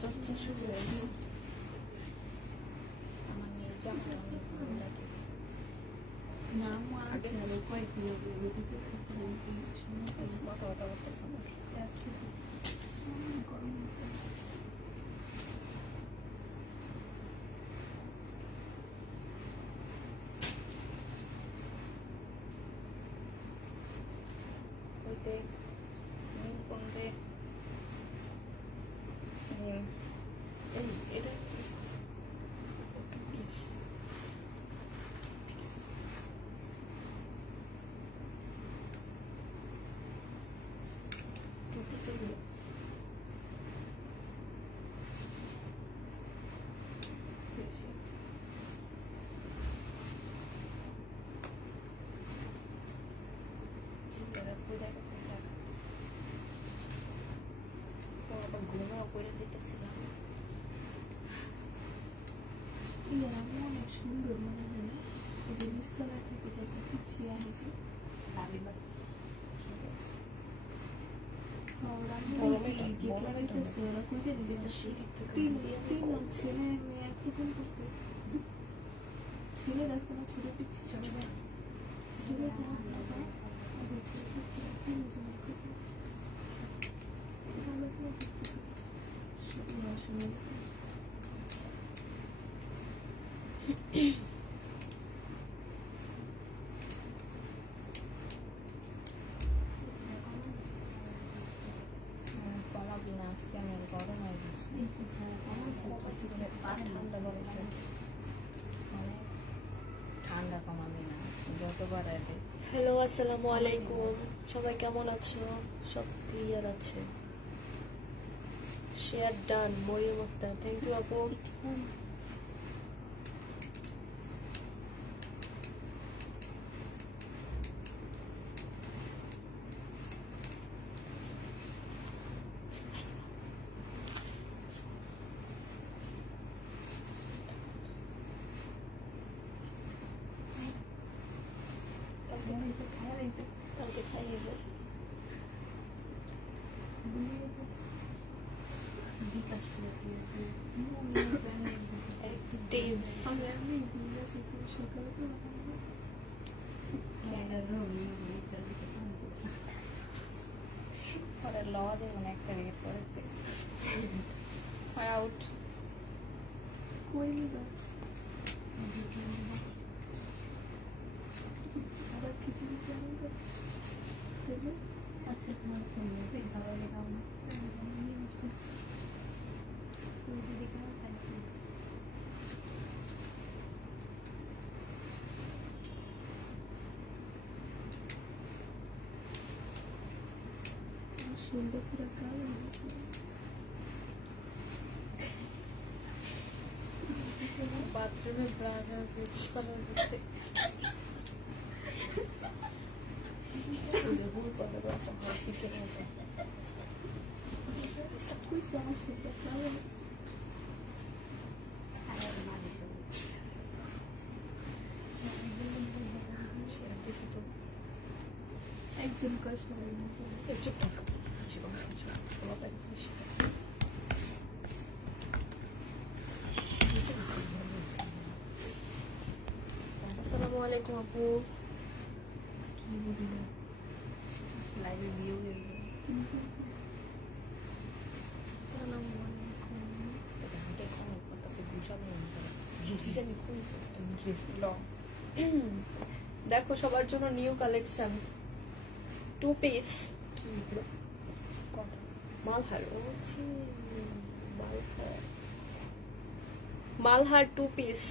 চর্চা শুরু হয়েছে। আমার মেয়ের জামাটা অনেক ভালো লাগে। নাম আছে আরো কয়েকদিন কথা বলতে সমস্যা গরম হইতে ফোন দে এটা ঘুমেও করে যেতেছিলাম। অনেক সুন্দর মনে হয় না? এই যে নিচতলা থেকে যে একটা পিছিয়ে আসে ছেলে রাস্তা ছোট পিচ্ছি ছেলে কমাবি না আজকে আমি গরম হয়ে গেছি। ঠান্ডা করেছে মানে ঠান্ডা কমাবি না যতবার আগে। হ্যালো, আসসালামু আলাইকুম, সবাই কেমন আছো? সব ক্লিয়ার আছে? Share done. Mariyam Akter, thank you আপু। লজ এবং একটা রেট করে আউট কই নিবা আবার খিচুড়ি কেমন দেবে? আচ্ছা তোমার ফোন নেবে খাওয়া খাও না তুমি দিদি খাওয়া খাই সুন্দর পুরো কালো হয়েছে। বাথরুমে ব্রাশ আছে কালার করতে ভুল করে রয়েছে একজন কষ্ট চুপ থাক। আসসালামু আলাইকুম আপু। কি বুঝি না লাইভে ভিউ হয়ে গেল। দেখো সবার জন্য new collection, 2 piece Malhar. Malhar 2 piece.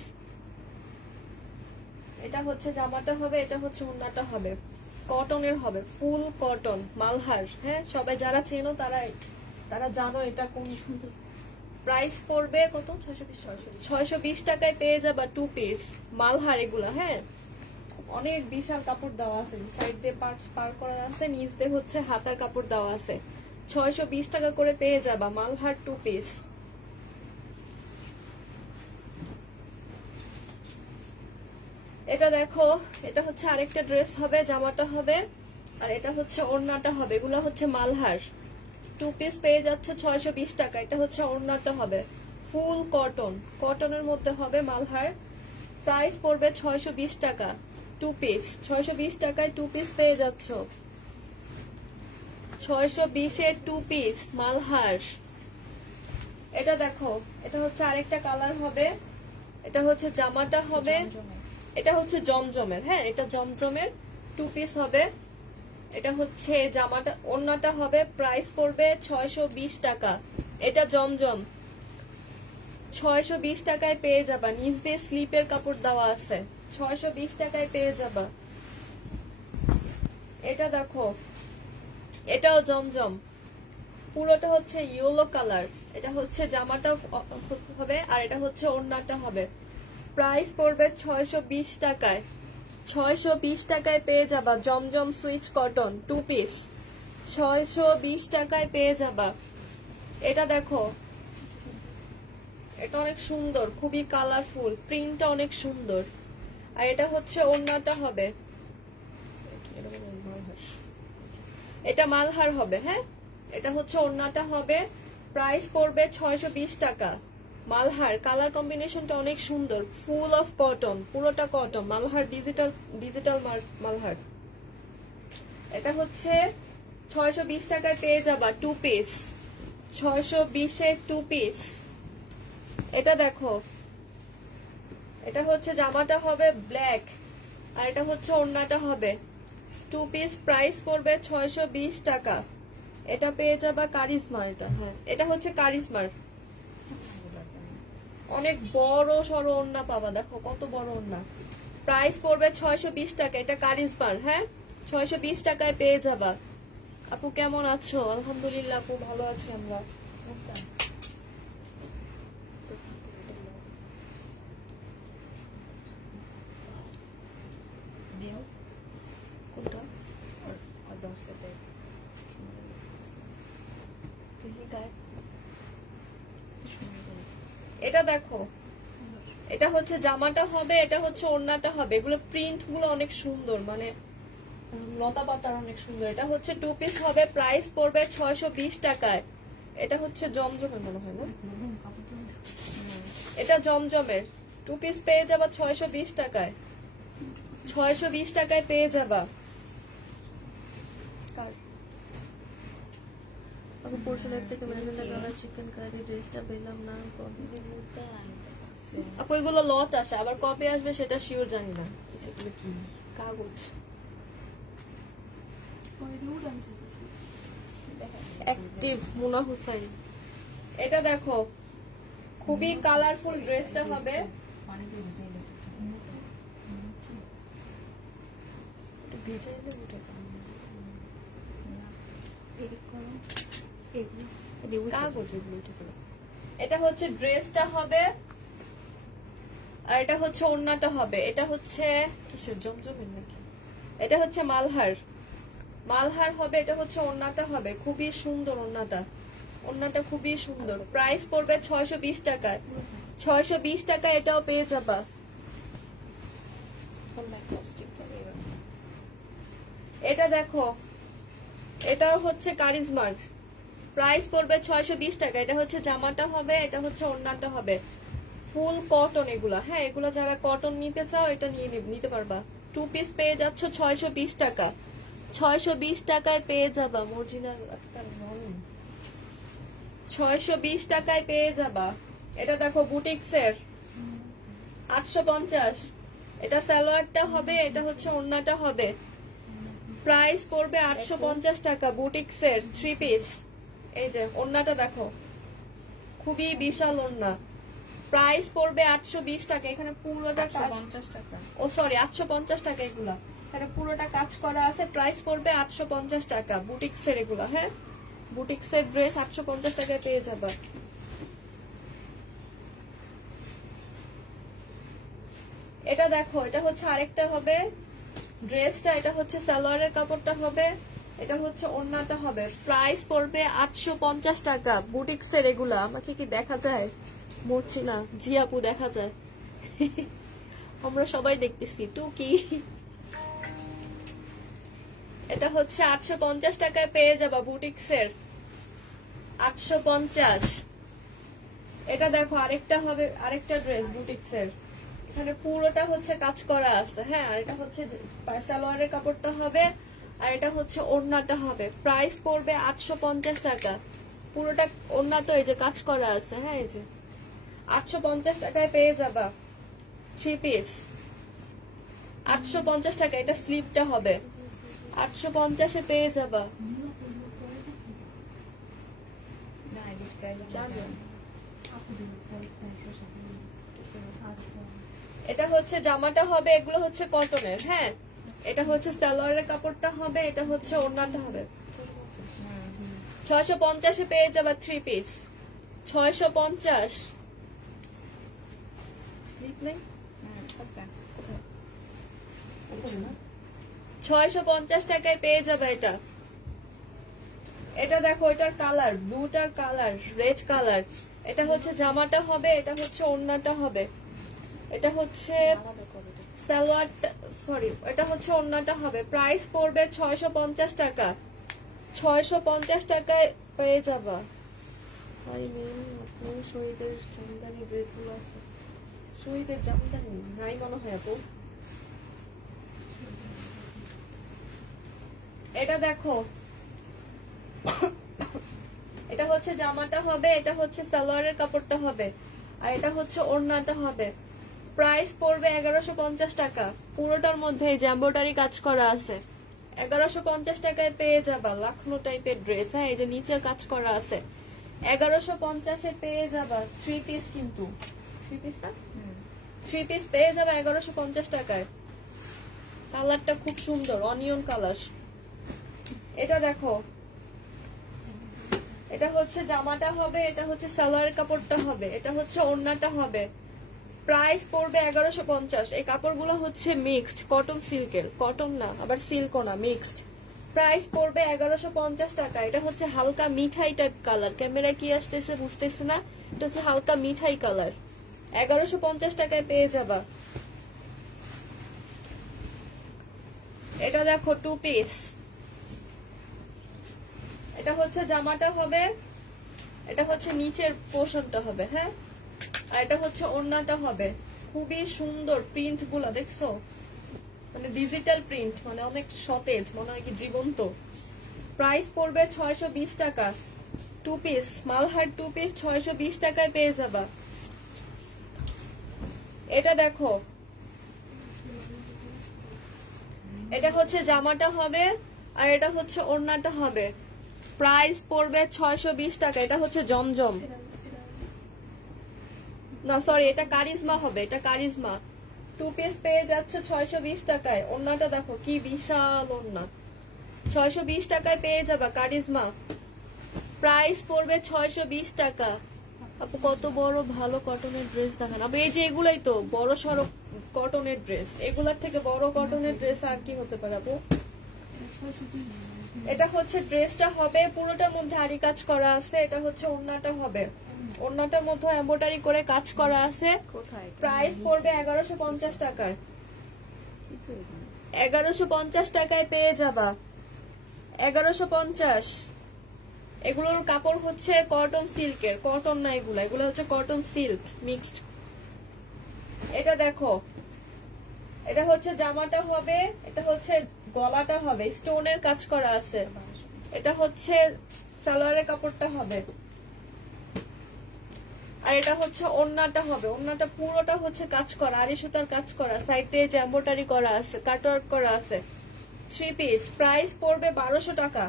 এটা হচ্ছে জামাটা হবে, এটা হচ্ছে ওড়নাটা হবে, কটনের হবে, ফুল কটন মালহার। হ্যাঁ, সবাই যারা চেনো তারা জানো এটা কোন সুন্দর। প্রাইস পড়বে কত? 620 টাকায় পেয়ে যাবা 2 পিস মালহার এগুলা। হ্যাঁ, অনেক বিশাল কাপড় দেওয়া আছে, সাইড দিয়ে পার করা আছে, নিচ দিয়ে হচ্ছে হাতার কাপড় দেওয়া আছে। 620 টাকা করে পেয়ে যাবা মালহার 2 পিস। এটা দেখো, এটা হচ্ছে আরেকটা ড্রেস হবে, জামাটা হবে, আর এটা হচ্ছে ওড়নাটা হবে। এগুলো হচ্ছে মালহার, টু পিস পেয়ে যাচ্ছে 620 টাকা। এটা হচ্ছে ওড়নাটা হবে ফুল কটন, কটনের মধ্যে হবে মালহার। প্রাইস পড়বে 620 টাকা টু পিস। 620 টাকায় টু পিস পেয়ে যাচ্ছ। 620-এর টু পিস মালহার। এটা দেখো, এটা হচ্ছে আরেকটা কালার হবে। এটা হচ্ছে জামাটা হবে, এটা হচ্ছে জমজমের। হ্যাঁ, এটা জমজমের টু পিস হবে। এটা হচ্ছে জামাটা, ওড়নাটা হবে। প্রাইস পড়বে 620 টাকা। এটা জমজম 620 টাকায় পেয়ে যাবা। নিচ দিয়ে স্লিপের কাপড় দেওয়া আছে। 620 টাকায় পেয়ে যাবা। এটা দেখো, এটাও জমজম, পুরোটা হচ্ছে ইয়েলো কালার। এটা হচ্ছে জামাটা হবে আর এটা হচ্ছে ওড়নাটা হবে। প্রাইস পড়বে 620 টাকায়। 620 টাকায় পেয়ে যাবা জমজম সুইচ কটন টু পিস। 620 টাকায় পেয়ে যাবা। এটা দেখো, এটা অনেক সুন্দর, খুবই কালারফুল, প্রিন্টটা অনেক সুন্দর। আর এটা হচ্ছে ওড়নাটা হবে, এটা মালহার হবে। হ্যাঁ, এটা হচ্ছে ওড়নাটা হবে। প্রাইস পড়বে 620 টাকা। মালহার কালার কম্বিনেশনটা অনেক সুন্দর, ফুল অফ কটন, পুরোটা cotton Malhar, digital digital Malhar. এটা হচ্ছে 620 টাকায় পেয়ে যাবা টু পিস। 620-এর টু পিস। এটা দেখো, এটা হচ্ছে জামাটা হবে ব্ল্যাক আর এটা হচ্ছে ওড়নাটা হবে টু পিস। প্রাইস পড়বে 620 টাকা। এটা পেয়ে যাবা কারিজমা। এটা হ্যাঁ, এটা হচ্ছে কারিজমার। অনেক বড় সড়ো ওড়না পাবা, দেখো কত বড় ওড়না। প্রাইস পড়বে 620 টাকা। এটা কারিজমার। হ্যাঁ, 620 টাকায় পেয়ে যাবা। আপু কেমন আছো? আলহামদুলিল্লাহ আপু, ভালো আছি আমরা। কোনটা? এটা দেখো, এটা হচ্ছে জামাটা হবে, এটা হচ্ছে ওড়নাটা হবে। এগুলো প্রিন্ট গুলো অনেক সুন্দর, মানে লতা পাতার অনেক সুন্দর। এটা হচ্ছে টু পিস হবে। প্রাইস পড়বে 620 টাকায়। এটা হচ্ছে জমজমের মনে হয় না? এটা জমজমের টু পিস পেয়ে যাবা 620 টাকায়। 620 টাকায় পেয়ে যাবা। আমি পরশু লাইভ থেকে মেজেন্টা কালার চিকেন কারি ড্রেসটা পেলাম না। আপু এগুলো লট আসে, আবার কবে আসবে সেটা শিওর জানি না। সেগুলো কি কাগজ? অ্যাক্টিভ মুনা হুসাইন। এটা দেখো, খুবই কালারফুল ড্রেসটা হবে। এটা হচ্ছে ড্রেসটা হবে আর এটা হচ্ছে ওড়নাটা হবে। এটা হচ্ছে কিসের, জমজমের নাকি? এটা হচ্ছে মালহার, মালহার হবে। এটা হচ্ছে ওড়নাটা হবে, খুবই সুন্দর ওড়নাটা। ওড়নাটা খুবই সুন্দর। প্রাইস পড়বে 620 টাকায়। 620 টাকা এটাও পেয়ে যাবা। এটা দেখো, এটা হচ্ছে কারিজমার। প্রাইস পড়বে 620 টাকা। এটা হচ্ছে জামাটা হবে, এটা হচ্ছে ওড়নাটা হবে। ফুল কটন এগুলা। হ্যাঁ, এগুলা যারা কটন নিতে চাও এটা নিতে পারবা। টু পিস পেয়ে যাচ্ছ 620 টাকা। 620 টাকায় পেয়ে যাবা। মর্জিনার 620 টাকায় পেয়ে যাবা। এটা দেখো বুটিক্সের 850। এটা সালোয়ারটা হবে, এটা হচ্ছে ওড়নাটা হবে। প্রাইস পড়বে 850 টাকা। বুটিক্সের থ্রি পিস। এই যে ওড়নাটা দেখো, খুবই বিশাল ওড়না। প্রাইস পড়বে 820 টাকা। এখানে পুরোটা 850 টাকা। ও সরি, 850 টাকা এগুলা। এখানে পুরোটা কাজ করা আছে। প্রাইস পড়বে 850 টাকা। বুটিক্সের এগুলা। হ্যাঁ, বুটিক্সের ড্রেস 850 টাকায় পেয়ে যাবা। এটা দেখো, এটা হচ্ছে আরেকটা হবে ড্রেসটা। এটা হচ্ছে সালোয়ারের কাপড়টা হবে, এটা হচ্ছে ওড়নাটা হবে। প্রাইস পড়বে 850 টাকা। বুটিক্সের এগুলা। আমাকে কি দেখা যায়? মরছি না জি আপু, দেখা যায়। আমরা সবাই দেখতেছি। টুকি এটা হচ্ছে 850 টাকায় পেয়ে যাবা বুটিক্সের। 850। এটা দেখো আরেকটা হবে, আরেকটা ড্রেস বুটিক্স এর, এখানে পুরোটা হচ্ছে কাজ করা আছে। হ্যাঁ, আর এটা হচ্ছে সালোয়ারের কাপড়টা হবে, আর এটা হচ্ছে ওড়নাটা হবে। প্রাইস পড়বে 850 টাকা। পুরোটা ওড়না তো এই যে কাজ করা আছে। হ্যাঁ, এই যে 850 টাকায় পেয়ে যাবা 3 পিস। 850 টাকা। এটা স্লিপটা হবে 850-এ পেয়ে যাবা। এটা হচ্ছে জামাটা হবে, এগুলো হচ্ছে কটনের। হ্যাঁ, এটা হচ্ছে সালোয়ারের কাপড়টা হবে, এটা হচ্ছে ওড়নাটা হবে। 650-এ পেয়ে যাবা 3 পিস। 650। স্লিপ নেই 650 টাকায় পেয়ে যাবে এটা। এটা দেখো, এটার কালার ব্লুটার কালার, রেড কালার। এটা হচ্ছে জামাটা হবে, এটা হচ্ছে ওড়নাটা হবে, এটা হচ্ছে সালোয়ারটা, সরি, এটা হচ্ছে ওড়নাটা হবে। প্রাইস পড়বে 650 টাকা। 650 টাকায় পেয়ে যাবা। শহীদের জামদানি ড্রেসগুলো আছে, শহীদের জামদানি নাই মনে হয় আপু। এটা দেখো, এটা হচ্ছে জামাটা হবে, এটা হচ্ছে সালোয়ারের কাপড়টা হবে, আর এটা হচ্ছে ওড়নাটা হবে। প্রাইস পড়বে 1150 টাকা। পুরোটার মধ্যে এই যে এমব্রয়ডারি কাজ করা আছে। 1150 টাকায় পেয়ে যাবা লাখনো টাইপের ড্রেস। হ্যাঁ, এই যে নিচে কাজ করা আছে। 1150-এ পেয়ে যাবা 3 পিস, কিন্তু 3 পিস না, 3 পিস পেয়ে যাবে 1150 টাকায়। কালারটা খুব সুন্দর, অনিয়ন কালার। এটা দেখো, এটা হচ্ছে জামাটা হবে, এটা হচ্ছে সালোয়ারের কাপড়টা হবে, এটা হচ্ছে ওড়নাটা হবে। প্রাইস পড়বে 1150। এই কাপড়গুলো হচ্ছে মিক্সড কটন সিল্কের, কটন না আবার সিল্কও না, মিক্সড। প্রাইস পড়বে 1150 টাকা। এটা হচ্ছে হালকা মিঠাই টাইপ কালার, ক্যামেরায় কি আসতেছে বুঝতেছে না, এটা হচ্ছে হালকা মিঠাই কালার। 1150 টাকায় পেয়ে যাবা। এটা দেখো 2 পিস। এটা হচ্ছে জামাটা হবে, এটা হচ্ছে নিচের পোর্শনটা হবে। হ্যাঁ, আর এটা হচ্ছে ওড়নাটা হবে। খুবই সুন্দর প্রিন্ট গুলা দেখছো, মানে ডিজিটাল প্রিন্ট, মানে অনেক সতেজ, মনে হয় কি জীবন্ত। প্রাইস পড়বে 620 টাকা। 2 পিস মালহার 2 পিস 620 টাকায় পেয়ে যাবা। এটা দেখো, এটা হচ্ছে জামাটা হবে, আর এটা হচ্ছে ওড়নাটা হবে। প্রাইস পড়বে 620 টাকা। এটা হচ্ছে জমজম, না সরি, এটা কারিজমা হবে, এটা কারিজমা। 2 পিস পেয়ে যাচ্ছে 620 টাকায়। ওড়নাটা দেখো কি বিশাল ওড়না। 620 টাকায় পেয়ে যাবা কারিজমা। প্রাইস পড়বে 620 টাকা। আপু কত বড় ভালো কটনের ড্রেস দেখেন আপু। এই যে এগুলাই তো বড় সড়ো কটনের ড্রেস, এগুলার থেকে বড় কটনের ড্রেস আর কি হতে পারে আপু। এটা হচ্ছে ড্রেসটা হবে, পুরোটার মধ্যে আরি কাজ করা আছে। এটা হচ্ছে ওড়নাটা হবে, ওড়নাটার মধ্যে এমব্রয়ডারি করে কাজ করা আছে। প্রাইস পড়বে 1150 টাকায়। 1150 টাকায় পেয়ে যাবা। 1150। এগুলোর কাপড় হচ্ছে কটন সিল্কের, কটন না এগুলো, এগুলো হচ্ছে কটন সিল্ক মিক্সড। এটা দেখো, এটা হচ্ছে জামাটা হবে, এটা হচ্ছে গলাটা হবে, স্টোনের কাজ করা আছে। এটা হচ্ছে সালোয়ারের কাপড়টা হবে, আর এটা হচ্ছে ওড়নাটা হবে। ওড়নাটা পুরোটা হচ্ছে কাজ করা, আরি সুতার কাজ করা, সাইডে যে এমব্রয়ডারি করা আছে, কাটওয়ার্ক করা আছে। 3 পিস। প্রাইস পড়বে 1200 টাকা।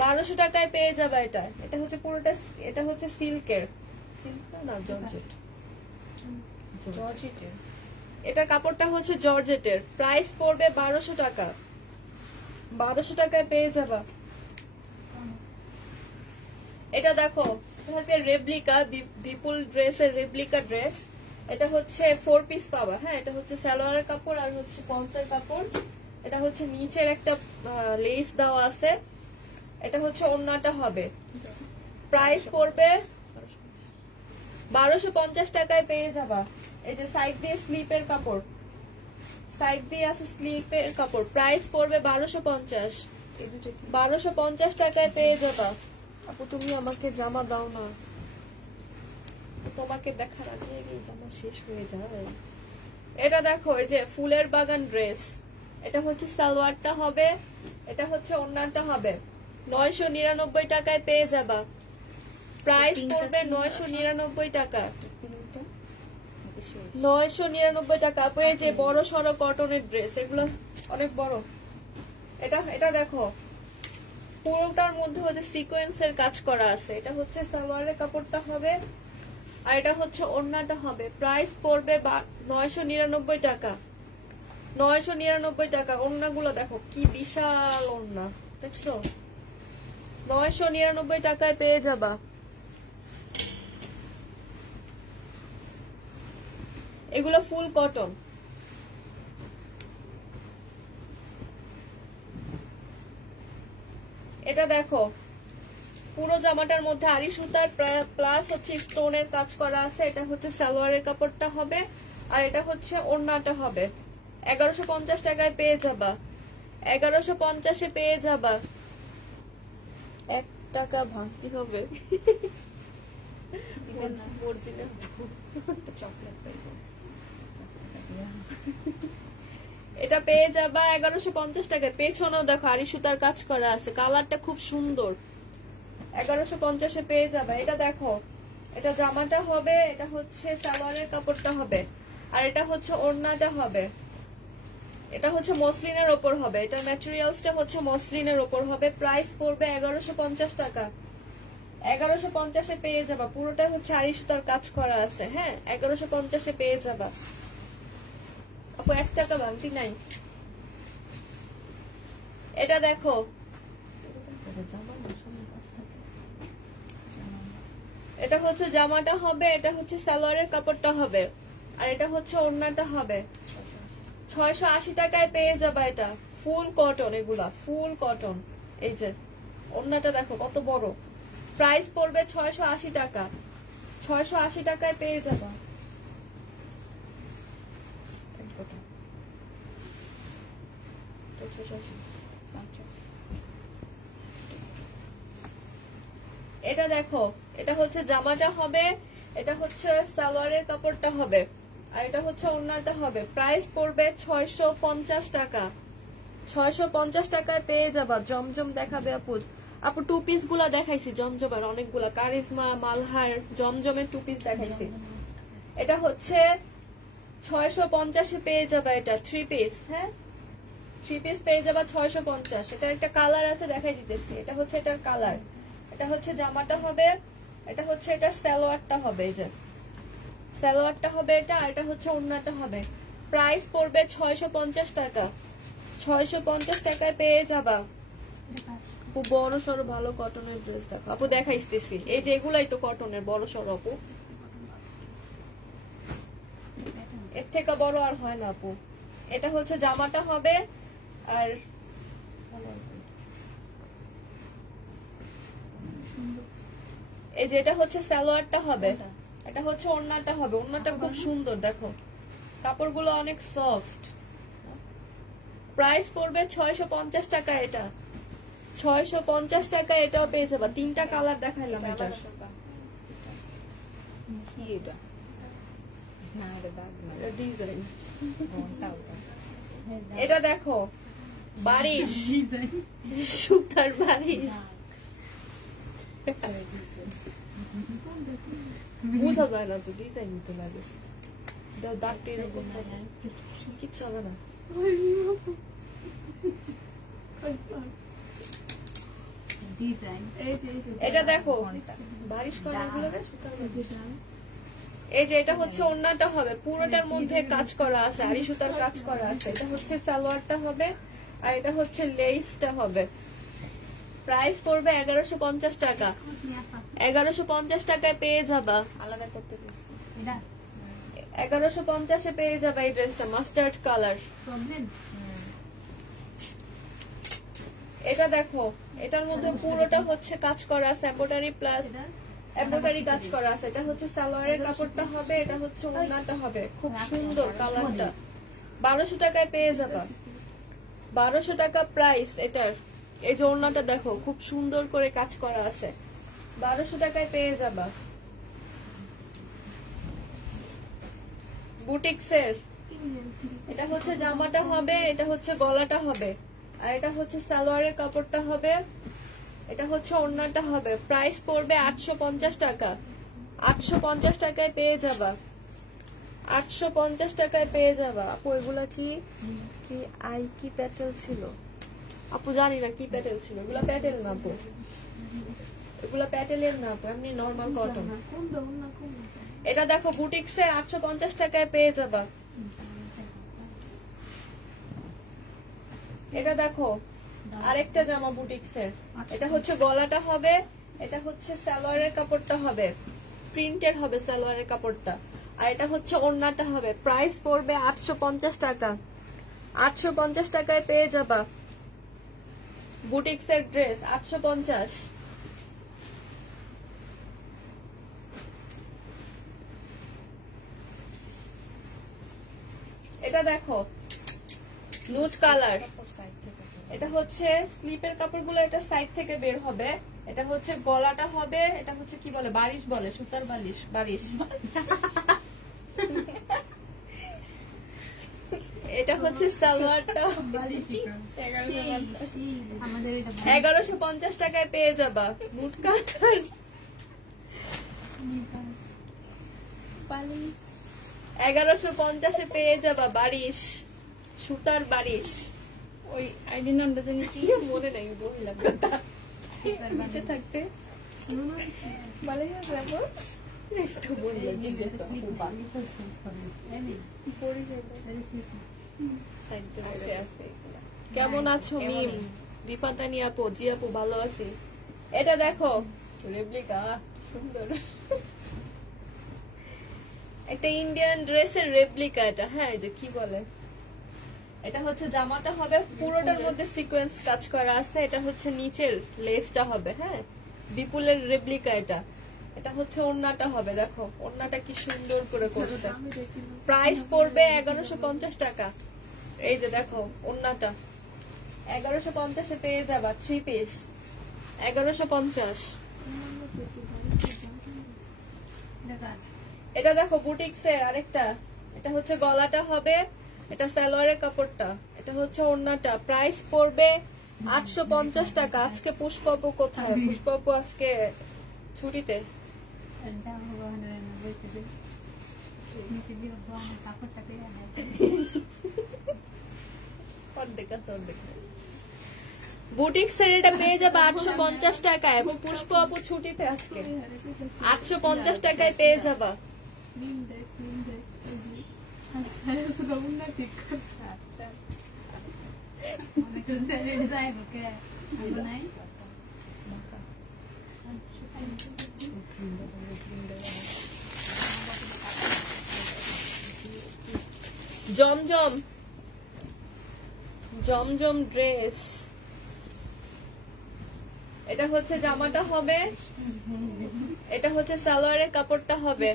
1200 টাকায় পেয়ে যাবে এটা। এটা হচ্ছে পুরোটা, এটা হচ্ছে সিল্কের, সিল্ক না জর্জেট, জর্জেটের। এটা কাপড়টা হচ্ছে জর্জেটের। প্রাইস পড়বে 1200 টাকা। 1200 টাকায় পেয়ে যাবা। এটা দেখো, রেপ্লিকা, বিপুল ড্রেসের রেপ্লিকা ড্রেস। এটা হচ্ছে 4 পিস পাবা। হ্যাঁ, এটা হচ্ছে সালোয়ারের কাপড় আর হচ্ছে পন্সের কাপড়। এটা হচ্ছে নিচের একটা লেস দেওয়া আছে। এটা হচ্ছে ওড়নাটা হবে। প্রাইস পড়বে 1250 টাকায় পেয়ে যাবা। এই যে সাইড দিয়ে স্লিপের কাপড়, সাইড দিয়ে আছে স্লিপের কাপড়। প্রাইস পড়বে 1250। 1250 টাকায় পেয়ে যাবা। আপু তুমি আমাকে জামা দাও না, তোমাকে দেখার আগে এই জামা শেষ হয়ে যায়। এটা দেখো, এই যে ফুলের বাগান ড্রেস, এটা হচ্ছে সালোয়ারটা হবে, এটা হচ্ছে ওড়নাটা হবে। 999 টাকায় পেয়ে যাবা। প্রাইস পড়বে 999 টাকা। 999 টাকা। আপু এই যে বড় সড়ো কটনের ড্রেস, এগুলো অনেক বড়। এটা দেখো, পুরোটার মধ্যে হচ্ছে সিকোয়েন্সের কাজ করা আছে। এটা হচ্ছে সালোয়ারের কাপড়টা হবে, আর এটা হচ্ছে ওড়নাটা হবে। প্রাইস পড়বে 999 টাকা। 999 টাকা। ওড়নাগুলো দেখো কি বিশাল ওড়না, দেখছো? 999 টাকায় পেয়ে যাবা। এগুলো ফুল কটন। এটা দেখো, পুরো জামাটার মধ্যে আড়ি সুতার প্লাস হচ্ছে স্টোনের কাজ করা আছে। এটা হচ্ছে সালোয়ারের কাপড়টা হবে, আর এটা হচ্ছে ওড়নাটা হবে। 1150 টাকায় পেয়ে যাবা। 1150-এ পেয়ে যাবা। 1 টাকা ভাঙতি হবে। এটা পেয়ে যাবা 1150 টাকায়। পেছনেও দেখো আড়ি সুতার কাজ করা আছে, কালারটা খুব সুন্দর। 1150-এ পেয়ে যাবে। এটা দেখো, এটা জামাটা হবে, এটা হচ্ছে সালোয়ারের কাপড়টা হবে, আর এটা হচ্ছে ওড়নাটা হবে। এটা হচ্ছে মসলিনের ওপর হবে, এটা ম্যাটেরিয়ালসটা হচ্ছে মসলিনের ওপর হবে। প্রাইস পড়বে 1150 টাকা। 1150-এ পেয়ে যাবা। পুরোটা হচ্ছে আড়ি সুতার কাজ করা আছে। হ্যাঁ, 1150-এ পেয়ে যাবা। আপু 1 টাকা ভাঙতি নাই। এটা দেখো, এটা হচ্ছে জামাটা হবে, এটা হচ্ছে সালোয়ারের কাপড়টা হবে, আর এটা হচ্ছে ওড়নাটা হবে। 680 টাকায় পেয়ে যাবা। এটা ফুল কটন, এগুলা ফুল কটন। এই যে ওড়নাটা দেখো কত বড়। প্রাইস পড়বে 680 টাকা। 680 টাকায় পেয়ে যাবা। এটা দেখো, এটা হচ্ছে জামাটা হবে, এটা হচ্ছে সালোয়ারের কাপড়টা হবে, আর এটা হচ্ছে ওড়নাটা হবে। প্রাইস পড়বে 650 টাকা। 650 টাকায় পেয়ে যাবা। জমজম দেখাবে আপু। আপু টু পিস গুলা দেখাইছি, জমজমের অনেকগুলা, কারিজমা, মালহার, জমজমের টু পিস দেখাইছি। এটা হচ্ছে 650-এ পেয়ে যাবা। এটা 3 পিস। হ্যাঁ, 3 পিস পেয়ে যাবা 650। এটা একটা কালার আছে, দেখাই দিতেছি। এটা হচ্ছে এটার কালার। এটা হচ্ছে জামাটা হবে, এটা হচ্ছে এটা সালোয়ারটা হবে। এই যে সালোয়ারটা হবে এটা, আর এটা হচ্ছে ওড়নাটা হবে। প্রাইস পড়বে 650 টাকা। 650 টাকায় পেয়ে যাবা। আপু বড় সড়ো ভালো কটনের ড্রেস দেখো। আপু দেখাইতেছি, এই যে এগুলাই তো কটনের বড় সড়ো। আপু এর থেকে বড় আর হয় না আপু। এটা হচ্ছে জামাটা হবে, আর এই যে এটা হচ্ছে সালোয়ারটা হবে, এটা হচ্ছে ওড়নাটা হবে। ওড়নাটা খুব সুন্দর দেখো, কাপড়গুলো অনেক সফট। প্রাইস পড়বে 650 টাকা। এটা 650 টাকা। এটাও পেয়ে যাবা। 3টা কালার দেখাইলাম। এটা ডিজাইন। এটা দেখো, বারিশ, সুতার বারিশ। বোঝা যায় না তো, ডিজাইন তো লাগে। দাঁড়টি এরকম কিচ্ছু হবে না। এটা দেখো, বারিশ করা এগুলো সুতার বারিশ। এই যে এটা হচ্ছে ওড়নাটা হবে, পুরোটার মধ্যে কাজ করা আছে, আড়ি সুতার কাজ করা আছে। এটা হচ্ছে সালোয়ারটা হবে, আর এটা হচ্ছে লেসটা হবে। প্রাইস পড়বে 1150 টাকা। 1150 টাকায় পেয়ে যাবা। আলাদা করতে 1150-এ পেয়ে যাবা এই ড্রেসটা, মাস্টার্ড কালার। এটা দেখো, এটার মধ্যে পুরোটা হচ্ছে কাজ করা আছে, এমব্রয়ডারি প্লাস এমব্রয়ডারি কাজ করা আছে। এটা হচ্ছে সালোয়ারের কাপড়টা হবে, এটা হচ্ছে ওড়নাটা হবে। খুব সুন্দর কালারটা। 1200 টাকায় পেয়ে যাবা। 1200 টাকা প্রাইস এটার। এই যে ওড়নাটা দেখো, খুব সুন্দর করে কাজ করা আছে। 1200 টাকায় পেয়ে যাবা। বুটিক্সের এটা হচ্ছে জামাটা হবে, এটা হচ্ছে গলাটা হবে, আর এটা হচ্ছে সালোয়ারের কাপড়টা হবে, এটা হচ্ছে ওড়নাটা হবে। প্রাইস পড়বে 850 টাকা। 850 টাকায় পেয়ে যাবা। 850 টাকায় পেয়ে যাবা। আপু এগুলা কি কি আই কি প্যাটেল ছিল? আপু জানি না কি প্যাটেল ছিল। এগুলা প্যাটেল না আপু, এগুলা প্যাটেলের না আপু, এমনি নরমাল কটন। এটা দেখো বুটিক্সের 850 টাকায় পেয়ে যাবা। এটা দেখো আরেকটা জামা বুটিক্সের, এটা হচ্ছে গলাটা হবে, এটা হচ্ছে সালোয়ারের কাপড়টা হবে, প্রিন্টের হবে সালোয়ারের কাপড়টা, আর এটা হচ্ছে ওড়নাটা হবে। প্রাইস পড়বে 850 টাকা। 850 টাকায় পেয়ে যাবা বুটিক্সের ড্রেস। 850। এটা দেখো লুজ কালার, এটা হচ্ছে স্লিপের কাপড়গুলো, এটা সাইড থেকে বের হবে, এটা হচ্ছে গলাটা হবে, এটা হচ্ছে কি বলে বারিশ বলে, সুতার বালিশ, বারিশ। এটা হচ্ছে সালোয়ারটা। 1150 টাকায় পেয়ে যাবা। মুট কাটার 1150-এ পেয়ে যাবা বারিশ, সুতার বারিশ। ওই আইডি নামটা জানি কি মনে নাই, বললাম নিচে থাকতে একটু বললে জিজ্ঞেস কেমন আছো মিম? রিফাতানি আপু, জি আপু ভালো আছি। এটা দেখো রেপ্লিকা, সুন্দর একটা ইন্ডিয়ান ড্রেসের রেপ্লিকা এটা। হ্যাঁ এই যে কি বলে, এটা হচ্ছে জামাটা হবে, পুরোটার মধ্যে সিকোয়েন্স কাজ করা আছে, এটা হচ্ছে নিচের লেসটা হবে। হ্যাঁ বিপুলের রেপ্লিকা এটা। এটা হচ্ছে ওড়নাটা হবে, দেখো ওড়নাটা কি সুন্দর করে করছে। প্রাইস পড়বে 1150 টাকা। এই যে দেখো ওড়নাটা 1150-এ পেয়ে যাবা 3 পিস। 1150। এটা দেখো বুটিক্সের আরেকটা, এটা হচ্ছে গলাটা হবে, এটা সালোয়ারের কাপড়টা, এটা হচ্ছে ওড়নাটা। প্রাইস পড়বে 850 টাকা। আজকে পুষ্পাপু কোথায়? পুষ্পাপু আজকে ছুটিতে। বুটিক্সের এটা পেয়ে যাবে 850 টাকায়। পুষ্পাপু ছুটিতে আজকে। 850 টাকায় পেয়ে যাবা। জমজম, জমজম ড্রেস, এটা হচ্ছে জামাটা হবে, এটা হচ্ছে সালোয়ারের কাপড়টা হবে,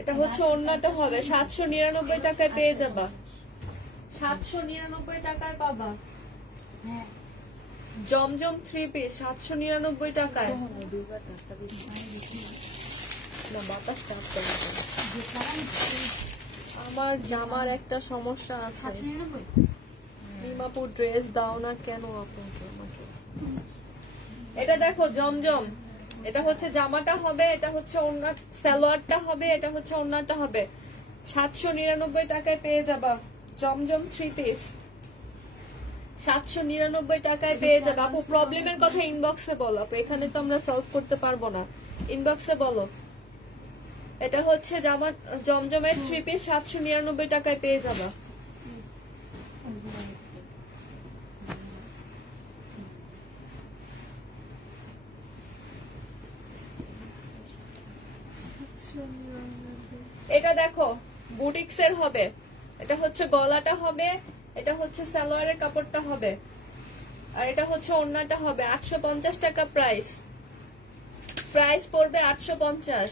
এটা হচ্ছে ওড়নাটা হবে। 799 টাকায় পেয়ে যাবা। 799 টাকায় পাবা জমজম 3 পিস 799 টাকায়। আমার জামার একটা সমস্যা আছে, নিমাপুর ড্রেস দাও না কেন আপনাকে আমাকে। এটা দেখো জমজম, এটা হচ্ছে জামাটা হবে, এটা হচ্ছে ওড়না সালোয়ারটা হবে, এটা হচ্ছে ওড়নাটা হবে। 799 টাকায় পেয়ে যাবা জমজম 3 পিস। 799 টাকায় পেয়ে যাবে। আপু প্রবলেমের কথা ইনবক্সে বলো, আপু এখানে তো আমরা সলভ করতে পারবো না, ইনবক্সে বলো। এটা হচ্ছে জামা জমজমের 3 পিস 799 টাকায় পেয়ে যাবা। এটা দেখো বুটিক্সের হবে, এটা হচ্ছে গলাটা হবে, এটা হচ্ছে সালোয়ারের কাপড়টা হবে, আর এটা হচ্ছে ওড়নাটা হবে। 850 টাকা প্রাইস। প্রাইস পড়বে 850।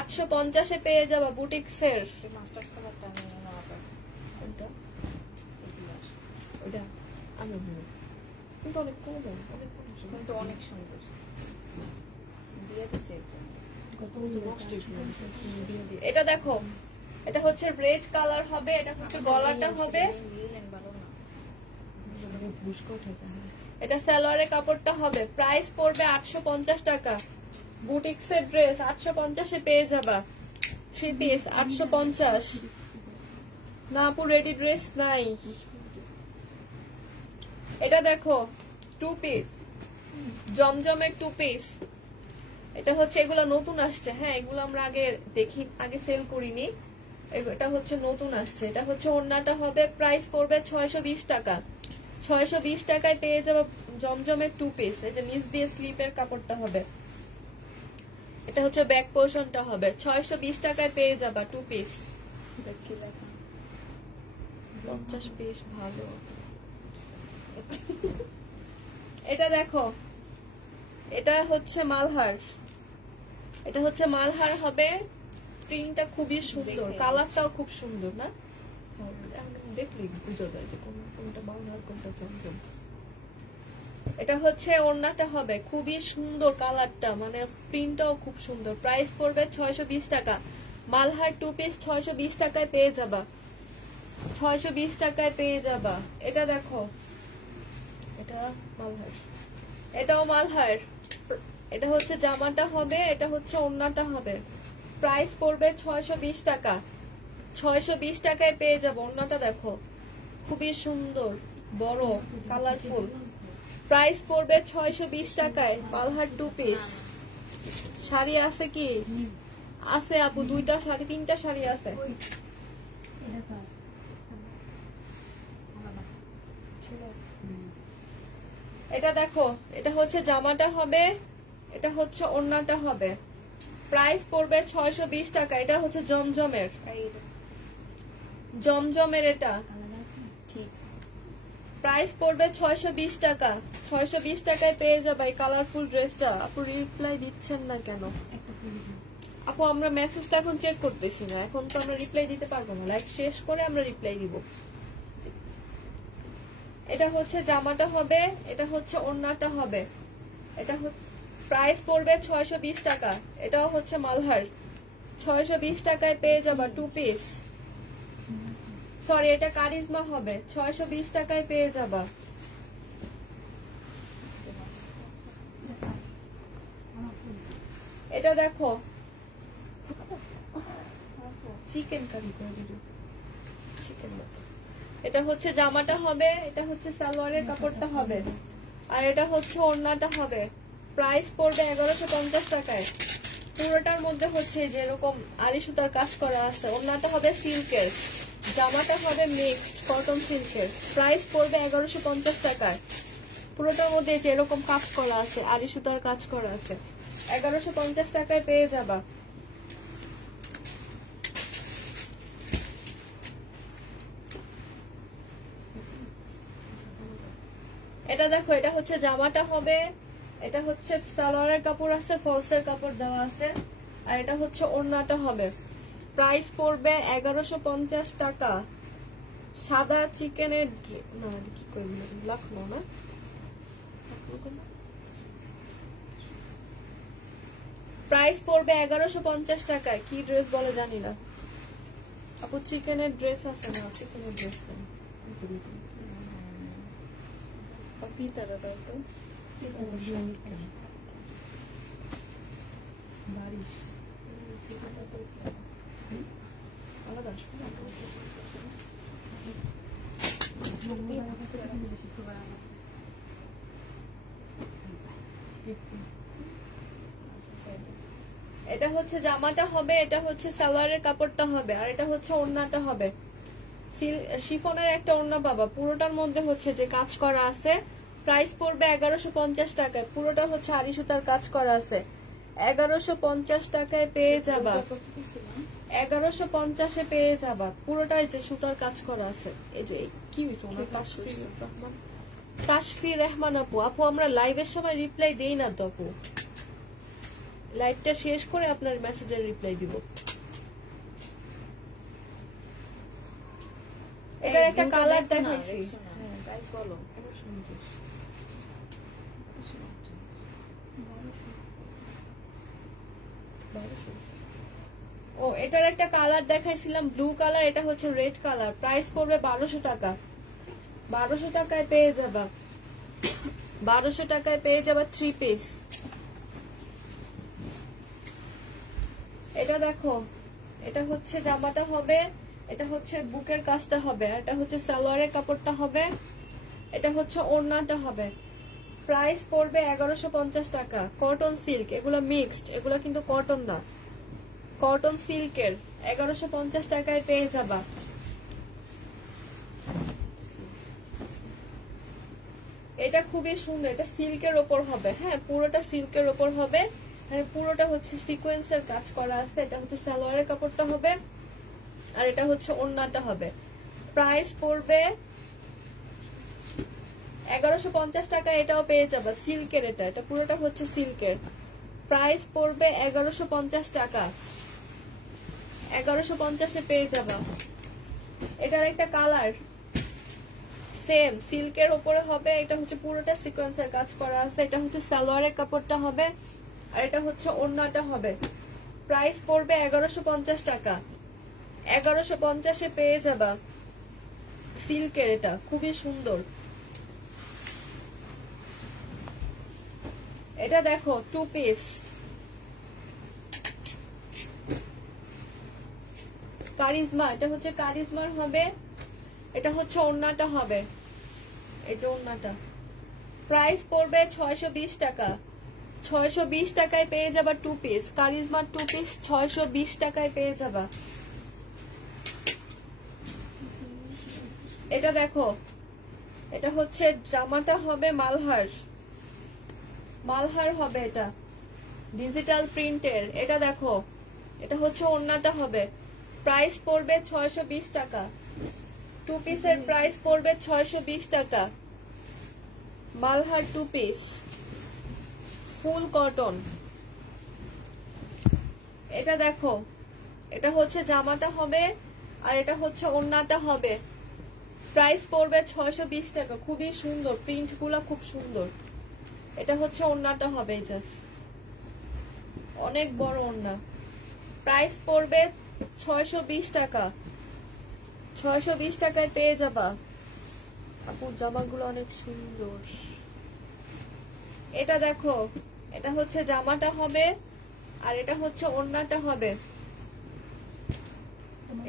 850-এ পেয়ে যাবা বুটিক্সের। অনেক সুন্দর। এটা দেখো, এটা হচ্ছে রেড কালার হবে, এটা হচ্ছে গলাটা হবে, এটা সালোয়ারের কাপড়টা হবে। প্রাইস পড়বে 850 টাকা। বুটিক্সের ড্রেস 850 এ পেয়ে যাবা। 3 পিস 850। না আপু রেডি ড্রেস নাই। এটা দেখো 2 পিস, জমজমের 2 পিস। এটা হচ্ছে, এগুলো নতুন আসছে, হ্যাঁ এগুলো আমরা আগে সেল করিনি, এটা হচ্ছে নতুন আসছে। এটা হচ্ছে ওড়নাটা হবে, প্রাইস পড়বে 620 টাকা। 620 টাকায় পেয়ে যাবো জমজমের 2 পিস। এটা নিচ দিয়ে স্লিপের কাপড়টা হবে, এটা হচ্ছে ব্যাক পোর্শনটা হবে। 620 টাকায় পেয়ে যাবা 2 পিস। 50 পিস ভালো। এটা দেখো, এটা হচ্ছে মালহার, এটা হচ্ছে মালহার হবে। প্রিন্টটা খুবই সুন্দর, কালারটাও খুব সুন্দর না? দেখলি বুঝা যায় যে কোনটা মালহার কোনটা জমজম। এটা হচ্ছে ওড়নাটা হবে, খুবই সুন্দর কালারটা, মানে প্রিন্টটাও খুব সুন্দর। প্রাইস পড়বে 620 টাকা। মালহার 2 পিস 620 টাকায় পেয়ে যাবা। 620 টাকায় পেয়ে যাবা। এটা দেখো, এটা মালহার, এটাও মালহার। এটা হচ্ছে জামাটা হবে, এটা হচ্ছে ওড়নাটা হবে। প্রাইস পড়বে 620 টাকা। 620 টাকায় পেয়ে যাবো। ওড়নাটা দেখো খুবই সুন্দর, বড়, কালারফুল। প্রাইস পড়বে 620 টাকায়। মালহার 2 পিস। শাড়ি আছে কি? আছে আপু, 2টা শাড়ি 3টা শাড়ি আছে। এটা দেখো, এটা হচ্ছে জামাটা হবে, এটা হচ্ছে ওড়নাটা হবে। প্রাইস পড়বে 620 টাকা। এটা হচ্ছে জমজমের, জমজমের এটা প্রাইস পড়বে 620 টাকা। 620 টাকায় পেয়ে যাবে এই কালারফুল ড্রেসটা। আপু রিপ্লাই দিচ্ছেন না কেন? আপু আমরা মেসেজটা এখন চেক করতেছি না, এখন তো আমরা রিপ্লাই দিতে পারবো না, লাইভ শেষ করে আমরা রিপ্লাই দিব। এটা হচ্ছে জামাটা হবে, এটা হচ্ছে ওড়নাটা হবে। এটা প্রাইস পড়বে 620 টাকা। এটাও হচ্ছে মালহার। 620 টাকায় পেয়ে যাবা 2 পিস। সরি, এটা কারিজমা হবে। 620 টাকায় পেয়ে যাবা। এটা দেখো, চিকেন কারি করে দিল, চিকেন মতো। এটা হচ্ছে জামাটা হবে, এটা হচ্ছে সালোয়ারের কাপড়টা হবে, আর এটা হচ্ছে ওড়নাটা হবে। প্রাইস পড়বে 1150 টাকায়। পুরোটার মধ্যে হচ্ছে যেরকম আড়ি সুতার কাজ করা আছে। ওড়নাটা হবে সিল্কের, জামাটা হবে মিক্সড কটন সিল্কের। প্রাইস পড়বে 1150 টাকায়। পুরোটার মধ্যে যেরকম কাজ করা আছে, আড়ি সুতার কাজ করা আছে। 1150 টাকায় পেয়ে যাবা। এটা দেখো, এটা হচ্ছে জামাটা হবে, এটা হচ্ছে সালোয়ারের কাপড় আছে, ফলসের কাপড় দেওয়া আছে, আর এটা হচ্ছে ওড়নাটা হবে। প্রাইস পড়বে 1150 টাকা। সাদা চিকেনের না কি কইবি লাখনো না, প্রাইস পড়বে 1150 টাকায়। কি ড্রেস বলে জানি না আপু, চিকেনের ড্রেস আছে না? চিকেনের ড্রেস নেই। পিতারা দাও তো, বারিশ আলাদা। এটা হচ্ছে জামাটা হবে, এটা হচ্ছে সালোয়ারের কাপড়টা হবে, আর এটা হচ্ছে ওড়নাটা হবে। শিফনের একটা ওড়না পাবা, পুরোটার মধ্যে হচ্ছে যে কাজ করা আছে। প্রাইস পড়বে 1150 টাকায়। পুরোটা হচ্ছে আড়ি সুতার কাজ করা আছে। 1150 টাকায় পেয়ে যাবা। 1150-এ পেয়ে যাবা। পুরোটাই যে সুতার কাজ করা আছে। এই যে কি হয়েছে ওনার, তাসফির রহমান আপু। আপু আমরা লাইভের সময় রিপ্লাই দেই না তো আপু, লাইভটা শেষ করে আপনার মেসেজের রিপ্লাই দিব। এটার একটা কালার দেখাইছি, প্রাইস বলো। ও এটার একটা কালার দেখাইছিলাম ব্লু কালার, এটা হচ্ছে রেড কালার। প্রাইস পড়বে 1200 টাকা। 1200 টাকায় পেয়ে যাবা, 1200 টাকায় পেয়ে যাবা 3 পিস। এটা দেখো, এটা হচ্ছে জামাটা হবে, এটা হচ্ছে বুকের কাজটা হবে, এটা হচ্ছে সালোয়ারের কাপড়টা হবে, এটা হচ্ছে ওড়নাটা হবে। প্রাইস পড়বে 1150 টাকা। কটন সিল্ক, এগুলো মিক্সড, এগুলো কিন্তু কটন না, কটন সিল্কের। 1150 টাকায় পেয়ে যাবা। এটা খুবই সুন্দর, এটা সিল্কের ওপর হবে, হ্যাঁ পুরোটা সিল্কের ওপর হবে, পুরোটা হচ্ছে সিকোয়েন্সের কাজ করা আছে। এটা হচ্ছে সালোয়ারের কাপড়টা হবে, আর এটা হচ্ছে ওড়নাটা হবে। প্রাইস পড়বে 1150 টাকা। এটাও পেয়ে যাবা সিল্কের, এটা পুরোটা হচ্ছে সিল্কের। প্রাইস পড়বে 1150 টাকা। 1150-এ পেয়ে যাবা। এটার একটা কালার সেম সিল্কের উপরে হবে, এটা হচ্ছে পুরোটা সিকোয়েন্সের কাজ করা আছে। এটা হচ্ছে সালোয়ারের কাপড়টা হবে, আর এটা হচ্ছে ওড়নাটা হবে। প্রাইস পড়বে 1150 টাকা। 1150-এ পেয়ে যাবা সিল্কের, এটা খুবই সুন্দর। এটা দেখো 2 পিস কারিজমা, এটা হচ্ছে কারিজমার হবে, এটা হচ্ছে ওড়নাটা হবে, এই যে ওড়নাটা। প্রাইস পড়বে 620 টাকা। 620 টাকায় পেয়ে যাবা 2 পিস কারিজমার 2 পিস 620 টাকায় পেয়ে যাবা। এটা দেখো, এটা হচ্ছে জামাটা হবে মালহার, মালহার হবে, এটা ডিজিটাল প্রিন্টের। এটা দেখো, এটা হচ্ছে ওড়নাটা হবে। প্রাইস পড়বে 620 টাকা। 2 পিসের প্রাইস পড়বে 620 টাকা। Malhar 2 piece full cotton. এটা দেখো, এটা হচ্ছে জামাটা হবে, আর এটা হচ্ছে ওড়নাটা হবে। প্রাইস পড়বে 620 টাকা। খুবই সুন্দর, প্রিন্ট গুলা খুব সুন্দর। এটা হচ্ছে ওড়নাটা হবে, এই যে অনেক বড় ওড়না। প্রাইস পড়বে 620 টাকা। 620 টাকায় পেয়ে যাবা। আপু জামাগুলো অনেক সুন্দর। এটা দেখো, এটা হচ্ছে জামাটা হবে, আর এটা হচ্ছে ওড়নাটা হবে,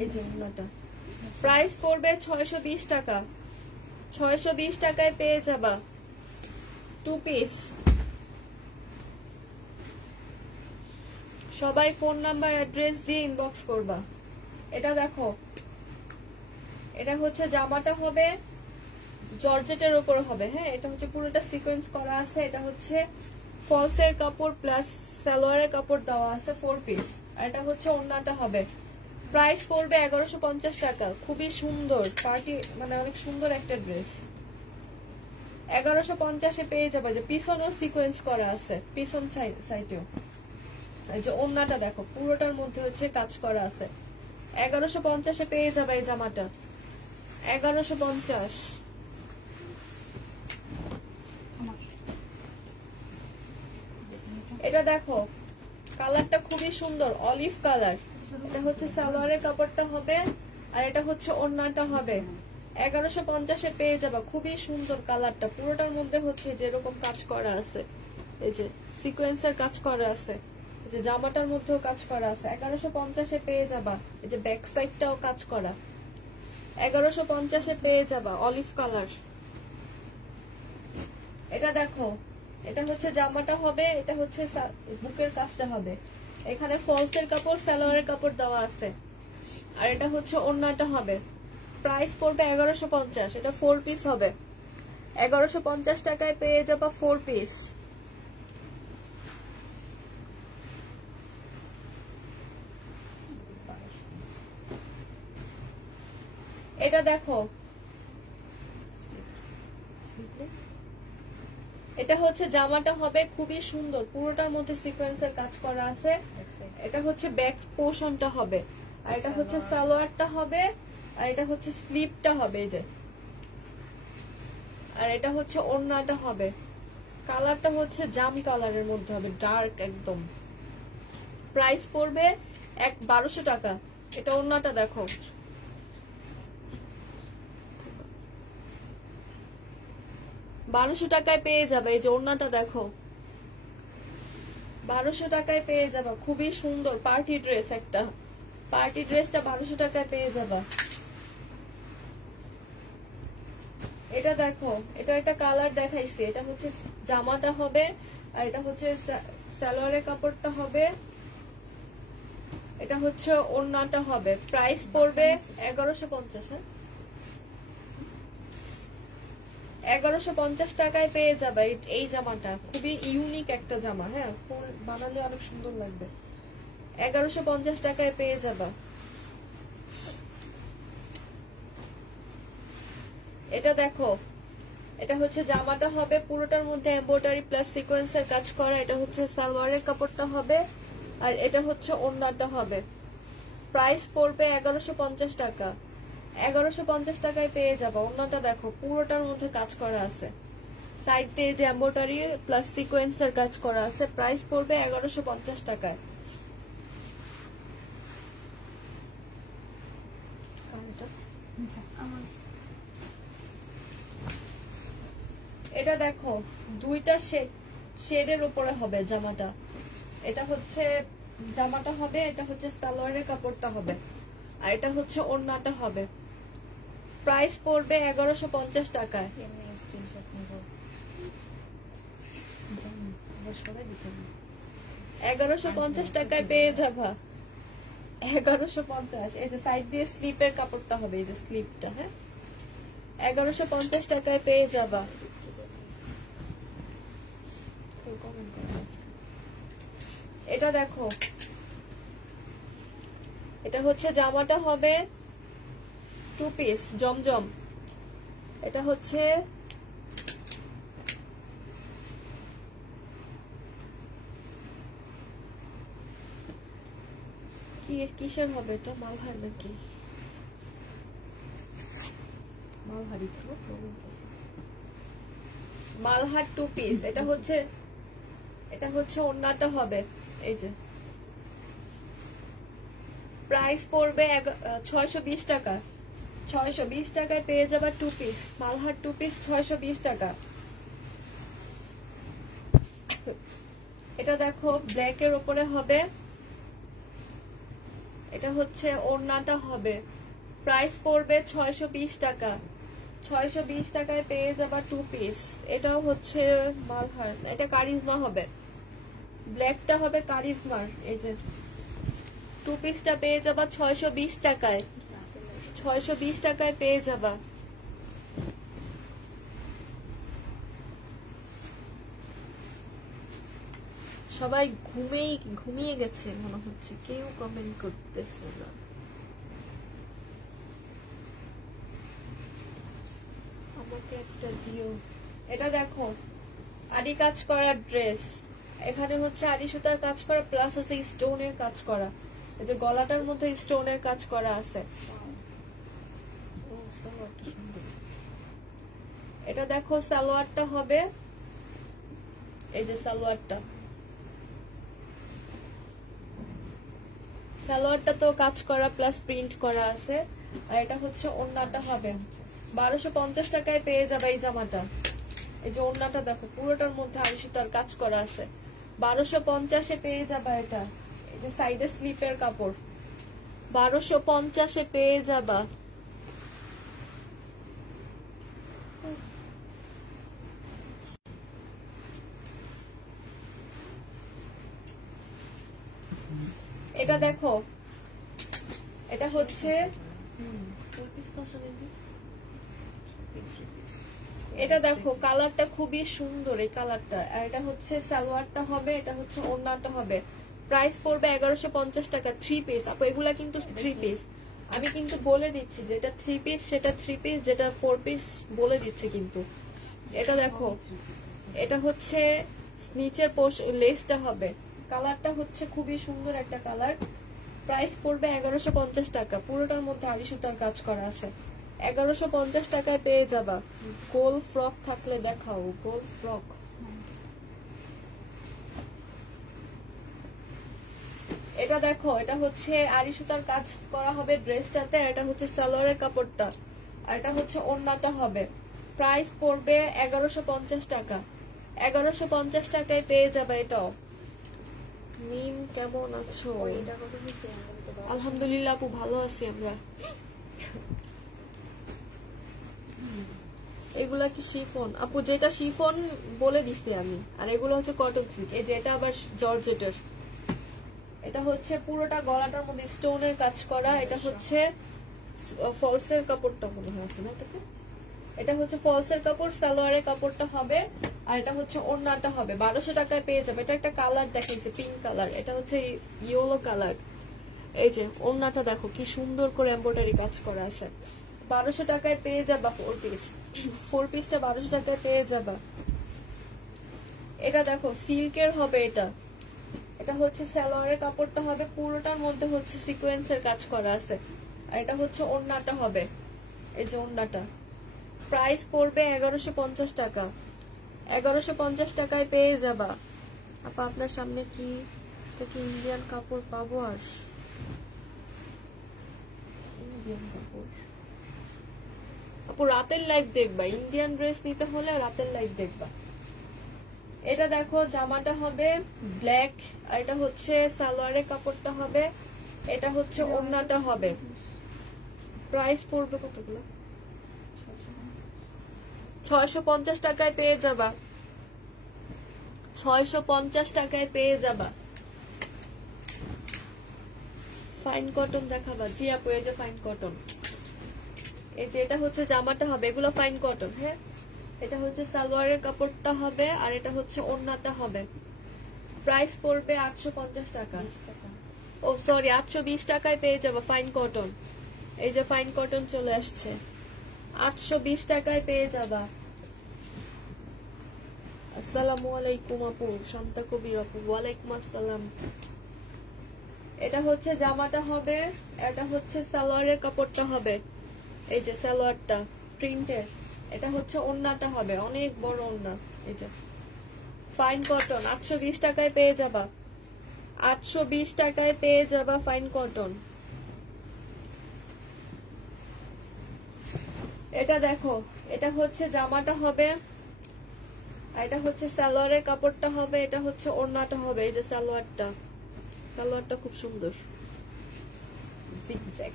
এই যে ওড়নাটা। প্রাইস পড়বে 620 টাকা। 620 টাকায় পেয়ে যাবা 2 পিস। সবাই ফোন নাম্বার অ্যাড্রেস দিয়ে ইনবক্স করবা। এটা দেখো, এটা হচ্ছে জামাটা হবে, জর্জেটের উপর হবে, হ্যাঁ এটা হচ্ছে পুরোটা সিকোয়েন্স করা আছে। এটা হচ্ছে ফলসের কাপড় প্লাস সালোয়ারের কাপড় দেওয়া আছে 4 পিস, আর এটা হচ্ছে ওড়নাটা হবে। প্রাইস পড়বে 1150 টাকা। খুবই সুন্দর পার্টি, মানে অনেক সুন্দর একটা ড্রেস। 1150-এ পেয়ে যাবে। যে পিছনেও সিকোয়েন্স করা আছে, পিছন সাইডেও। এই যে ওড়নাটা দেখো, পুরোটার মধ্যে হচ্ছে কাজ করা আছে। 1150-এ পেয়ে যাবে এই জামাটা। 1150। এটা দেখো, কালারটা খুবই সুন্দর, অলিভ কালার। এটা হচ্ছে সালোয়ারের কাপড়টা হবে, আর এটা হচ্ছে ওড়নাটা হবে। 1150-এ পেয়ে যাবা। খুবই সুন্দর কালারটা, পুরোটার মধ্যে হচ্ছে যেরকম কাজ করা আছে, এই যে সিকোয়েন্সের কাজ করা আছে, এই যে জামাটার মধ্যেও কাজ করা আছে। 1150-এ পেয়ে যাবা। এই যে ব্যাক সাইডটাও কাজ করা। 1150-এ পেয়ে যাবা, অলিভ কালার। এটা দেখো, এটা হচ্ছে জামাটা হবে, এটা হচ্ছে বুকের কাজটা হবে। এখানে ফলসের কাপড় সালোয়ারের কাপড় দেওয়া আছে, আর এটা হচ্ছে ওড়নাটা হবে। প্রাইস পড়বে 1150। এটা 4 পিস হবে। 1150 টাকায় পেয়ে যাবা 4 পিস। এটা দেখো, এটা হচ্ছে জামাটা হবে, খুবই সুন্দর, পুরোটার মধ্যে সিকোয়েন্সের কাজ করা আছে। এটা হচ্ছে ব্যাক পোর্শনটা হবে, আর এটা হচ্ছে সালোয়ারটা হবে, আর এটা হচ্ছে স্লিপটা হবে, এই যে, আর এটা হচ্ছে ওড়নাটা হবে। কালারটা হচ্ছে জাম কালারের মধ্যে হবে, ডার্ক একদম। প্রাইস পড়বে 1200 টাকা। এটা ওড়নাটা দেখো, 1200 টাকায় পেয়ে যাবে। এই যে ওড়নাটা দেখো, 1200 টাকায় পেয়ে যাবা। খুবই সুন্দর পার্টি ড্রেস, একটা পার্টি ড্রেসটা 1200 টাকায় পেয়ে যাবা। এটা দেখো, এটা একটা কালার দেখাইছি, এটা হচ্ছে জামাটা হবে, আর এটা হচ্ছে সালোয়ারের কাপড়টা হবে, এটা হচ্ছে ওড়নাটা হবে। প্রাইস পড়বে 1150। হ্যাঁ, 1150 টাকায় পেয়ে যাবে এই জামাটা। খুবই ইউনিক একটা জামা। হ্যাঁ, বানালে অনেক সুন্দর লাগবে। 1150 টাকায় পেয়ে যাবা। এটা দেখো, এটা হচ্ছে জামাটা হবে, পুরোটার মধ্যে এমব্রয়ডারি প্লাস সিকোয়েন্সের কাজ করা। এটা হচ্ছে সালোয়ারের কাপড়টা হবে, আর এটা হচ্ছে ওড়নাটা হবে। প্রাইস পড়বে 1150 টাকা। 1150 টাকায় পেয়ে যাবে। ওড়নাটা দেখো, পুরোটার মধ্যে কাজ করা আছে, সাইড দিয়ে যে এমব্রয়ডারি প্লাস সিকোয়েন্সের কাজ করা আছে। প্রাইস পড়বে 1150 টাকায়। এটা দেখো, দুইটা শেডের উপরে হবে জামাটা। এটা হচ্ছে জামাটা হবে, এটা হচ্ছে সালোয়ারের কাপড়টা হবে, আর এটা হচ্ছে ওড়নাটা হবে। প্রাইস পড়বে 1150 টাকায়। 1150 টাকায় পেয়ে যাবা। 1150। এই যে সাইড দিয়ে স্লিপের কাপড়টা হবে, এই যে স্লিপটা। হ্যাঁ, 1150 টাকায় পেয়ে যাবা। এটা দেখো, এটা হচ্ছে জামাটা হবে 2 পিস জমজম। এটা হচ্ছে কিসের হবে এটা, মালহার নাকি? মালহারি তো, মালহার 2 পিস। এটা হচ্ছে ওড়নাটা হবে। এই যে প্রাইস পড়বে 620 টাকা। 620 টাকায় পেয়ে যাবে 2 পিস মালহার 2 পিস, 620 টাকা। এটা দেখো, ব্ল্যাকের উপরে হবে, এটা হচ্ছে ওড়নাটা হবে। প্রাইস পড়বে 620 টাকা। 620 টাকায় পেয়ে যাবা 2 পিস। এটাও হচ্ছে মালহার, এটা কারিজমা হবে, ব্ল্যাকটা হবে কারিজমার। এই যে 2 পিসটা পেয়ে যাবা 620 টাকায়। 620 টাকায় পেয়ে যাবা। সবাই ঘুমিয়ে গেছে মনে হচ্ছে, কেউ কমেন্ট করতেছে না। আমাকে একটা দিও। এটা দেখো, আড়ি কাজ করা ড্রেস। এখানে হচ্ছে আড়ি সুতার কাজ করা প্লাস হচ্ছে স্টোনের কাজ করা। এই যে গলাটার মধ্যে স্টোনের কাজ করা আছে। এটা দেখো, সালোয়ারটা হবে, এই যে সালোয়ারটা তো কাজ করা প্লাস প্রিন্ট করা আছে। আর এটা হচ্ছে ওড়নাটা হবে। 1250 টাকায় পেয়ে যাবে এই জামাটা। এই যে ওড়নাটা দেখো, পুরোটার মধ্যে আড়ি সুতার কাজ করা আছে। 1250-এ পেয়ে যাবে এটা। এই যে সাইডে স্লিপের কাপড়, 1250-এ পেয়ে যাবা। এটা দেখো, এটা হচ্ছে এটা দেখো, কালারটা খুবই সুন্দর এই কালারটা। আর এটা হচ্ছে সালোয়ারটা হবে, এটা হচ্ছে ওড়নাটা হবে। প্রাইস পড়বে 1150 টাকা। 3 পিস আপু, এগুলা কিন্তু 3 পিস। আমি কিন্তু বলে দিচ্ছি যেটা 3 পিস সেটা 3 পিস, যেটা 4 পিস বলে দিচ্ছি কিন্তু। এটা দেখো, এটা হচ্ছে নিচের লেসটা হবে, কালারটা হচ্ছে খুবই সুন্দর একটা কালার। প্রাইস পড়বে 1150 টাকা। পুরোটার মধ্যে আড়ি সুতার কাজ করা আছে। 1150 টাকায় পেয়ে যাবা। গোল ফ্রক থাকলে দেখাও, গোল ফ্রক। এটা দেখো, এটা হচ্ছে আড়ি সুতার কাজ করা হবে ড্রেসটাতে, এটা হচ্ছে সালোয়ারের কাপড়টা, আর এটা হচ্ছে ওড়নাটা হবে। প্রাইস পড়বে 1150 টাকা। 1150 টাকায় পেয়ে যাবে এটাও। মিম কেমন আছো? আলহামদুলিল্লাহ আপু ভালো আছি আমরা। এগুলা কি শিফন? আপু যেটা শিফন বলে দিচ্ছি আমি, আর এগুলো হচ্ছে কটন সিল্ক। এই যে এটা আবার জর্জেটের, এটা হচ্ছে পুরোটা গলাটার মধ্যে স্টোনের কাজ করা। এটা হচ্ছে ফলসের কাপড়টা মনে হয় আছে না এটাতে? এটা হচ্ছে ফলসের কাপড়, সালোয়ারের কাপড়টা হবে, আর এটা হচ্ছে ওড়নাটা হবে। 1200 টাকায় পেয়ে যাবে। এটা একটা কালার দেখাইছে, পিঙ্ক কালার, এটা হচ্ছে ইয়েলো কালার। এই যে ওড়নাটা দেখো কি সুন্দর করে এমব্রয়ডারি কাজ করা আছে। 1200 টাকায় পেয়ে যাবা 4 পিস। 4 পিসটা 1200 টাকায় পেয়ে যাবা। এটা দেখো সিল্কের হবে এটা। এটা হচ্ছে সালোয়ারের কাপড়টা হবে, পুরোটার মধ্যে হচ্ছে সিকোয়েন্সের কাজ করা আছে, আর এটা হচ্ছে ওড়নাটা হবে। এই যে ওড়নাটা প্রাইস পড়বে 1150 টাকা। 1150 টাকায় পেয়ে যাবা। আপা আপনার সামনে কি ইন্ডিয়ান কাপড় পাবো? আর ইন্ডিয়ান কাপড় আপু রাতের লাইভ দেখবা, ইন্ডিয়ান ড্রেস নিতে হলে রাতের লাইভ দেখবা। এটা দেখো জামাটা হবে ব্ল্যাক, আর এটা হচ্ছে সালোয়ারের কাপড়টা হবে, এটা হচ্ছে ওড়নাটা হবে। প্রাইস পড়বে কতগুলো? 650 টাকায় পেয়ে যাবা। 650 টাকায় পেয়ে যাবা। ফাইন কটন দেখাবা? জি আপু এই যে ফাইন কটন। এই যে এটা হচ্ছে জামাটা হবে, এগুলো ফাইন কটন। হ্যাঁ, এটা হচ্ছে সালোয়ারের কাপড়টা হবে, আর এটা হচ্ছে ওড়নাটা হবে। প্রাইস পড়বে 850 টাকা। ও সরি, 820 টাকায় পেয়ে যাবো ফাইন কটন। এই যে ফাইন কটন চলে আসছে, 820 টাকায় পেয়ে যাবা। আসসালামু আলাইকুম আপু, শান্তা কবির আপু। ওয়ালাইকুম আসসালাম। এটা হচ্ছে জামাটা হবে, এটা হচ্ছে সালোয়ারের কাপড়টা হবে। এই যে সালোয়ারটা প্রিন্টের, এটা হচ্ছে ওড়নাটা হবে, অনেক বড় ওড়না। এই যে ফাইন কটন 820 টাকায় পেয়ে যাবা। 820 টাকায় পেয়ে যাবা ফাইন কটন। এটা দেখো, এটা হচ্ছে জামাটা হবে, আর এটা হচ্ছে সালোয়ারের কাপড়টা হবে, এটা হচ্ছে ওড়নাটা হবে। এই যে সালোয়ারটা, সালোয়ারটা খুব সুন্দর জিগজ্যাগ।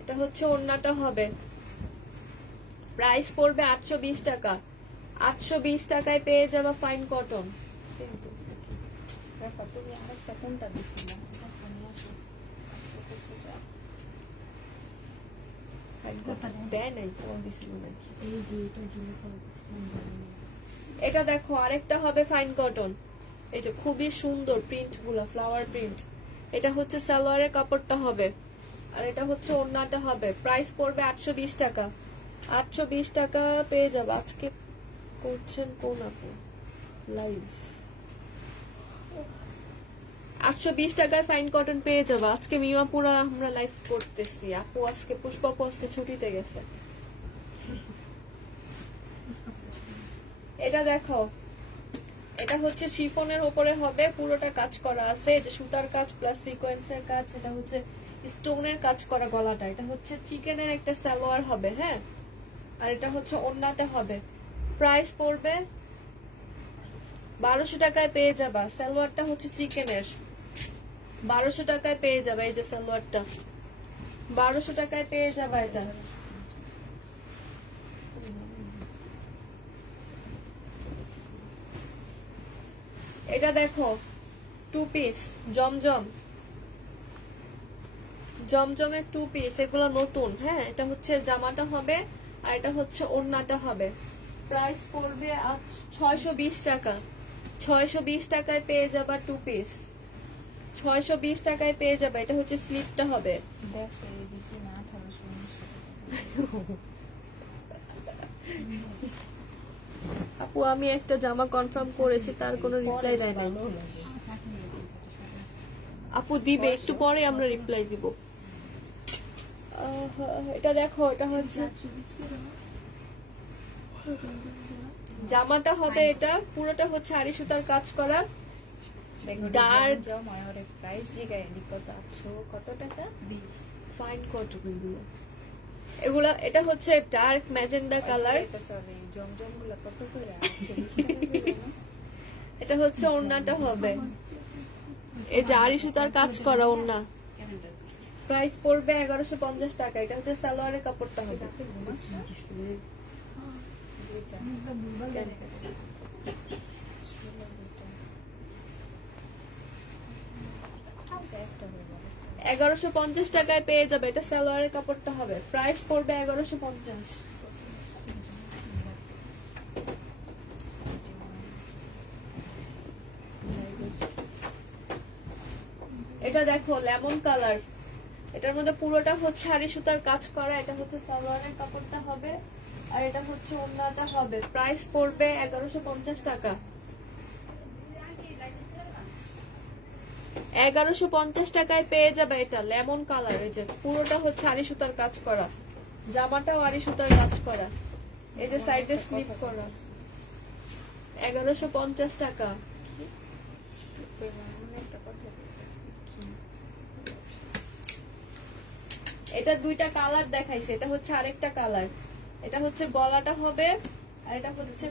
এটা হচ্ছে ওড়নাটা হবে। প্রাইস পড়বে 820 টাকা। 820 টাকায় পেয়ে যাবা ফাইন কটন। তুমি আরেকটা কোনটা দিচ্ছিলে? এটা দেখো আরেকটা হবে ফাইন কটন। এই যে খুবই সুন্দর প্রিন্ট গুলা, ফ্লাওয়ার প্রিন্ট। এটা হচ্ছে সালোয়ারের কাপড়টা হবে, আর এটা হচ্ছে ওড়নাটা হবে। প্রাইস পড়বে 820 টাকা। 820 টাকা পেয়ে যাবে। আজকে করছেন কোন আপু লাইভ? 820 টাকায় ফাইন কটন পেয়ে যাবে। আজকে মিমাপুরা আমরা লাইভ করতেছি। আপু আজকে পুষ্পা আপু আজকে ছুটিতে গেছে। এটা দেখো, এটা হচ্ছে শিফনের উপরে হবে, পুরোটা কাজ করা আছে। এটা সুতার কাজ প্লাস সিকোয়েন্সের কাজ, এটা হচ্ছে স্টোনের কাজ করা গলাটা। এটা হচ্ছে চিকেনের একটা সালোয়ার হবে। হ্যাঁ, আর এটা হচ্ছে ওড়নাটা হবে। প্রাইস পড়বে 1200 টাকায় পেয়ে যাবা। সালোয়ারটা হচ্ছে চিকেনের, 1200 টাকায় পেয়ে যাবে। এই যে সালোয়ারটা 1200 টাকায় পেয়ে যাবা। এটা এটা দেখো 2 পিস জমজম, জমজমের 2 পিস, এগুলো নতুন। হ্যাঁ, এটা হচ্ছে জামাটা হবে, আর এটা হচ্ছে ওড়নাটা হবে। প্রাইস পড়বে 620 টাকা। 620 টাকায় পেয়ে যাবা 2 পিস। 620 টাকায় পেয়ে যাবে। এটা হচ্ছে স্লিপটা হবে। আপু আমি একটা জামা কনফার্ম করেছি, তার কোনো রিপ্লাই দেয় নাই। আপু দিবে একটু পরে, আমরা রিপ্লাই দিব। এটা দেখো, এটা হচ্ছে জামাটা হবে, এটা পুরোটা হচ্ছে আড়ি সুতার কাজ করা, Dark. প্রাইস জিগায় কত 800 কত টাকা ফাইন কটন এগুলো এগুলা এটা হচ্ছে ডার্ক ম্যাজেন্ডা কালার জমজম গুলা কত করে 120 টাকা এটা হচ্ছে ওড়নাটা হবে এই যে আড়ি সুতার কাজ করা ওড়না প্রাইস পড়বে 1150 টাকা এটা হচ্ছে সালোয়ারের কাপড়টা হবে আচ্ছা একটা হলো 1150 টাকায় পেয়ে যাবে এটা সালোয়ারের কাপড়টা হবে প্রাইস পড়বে 1150 এটা দেখো লেমন কালার এটার মধ্যে পুরোটা হচ্ছে আড়ি সুতার কাজ করা এটা হচ্ছে সালোয়ারের কাপড়টা হবে আর এটা হচ্ছে ওড়নাটা হবে প্রাইস পড়বে 1150 টাকা 1150 টাকায় পেয়ে যাবে এটা লেমন কালার এই যে পুরোটা হচ্ছে আড়ি সুতার কাজ করা জামাটাও আড়ি সুতার কাজ করা এই যে সাইডে স্লিপ করা 1150 টাকা এটা দুইটা কালার দেখাইছে এটা হচ্ছে আরেকটা কালার এটা হচ্ছে গলাটা হবে আর এটা হচ্ছে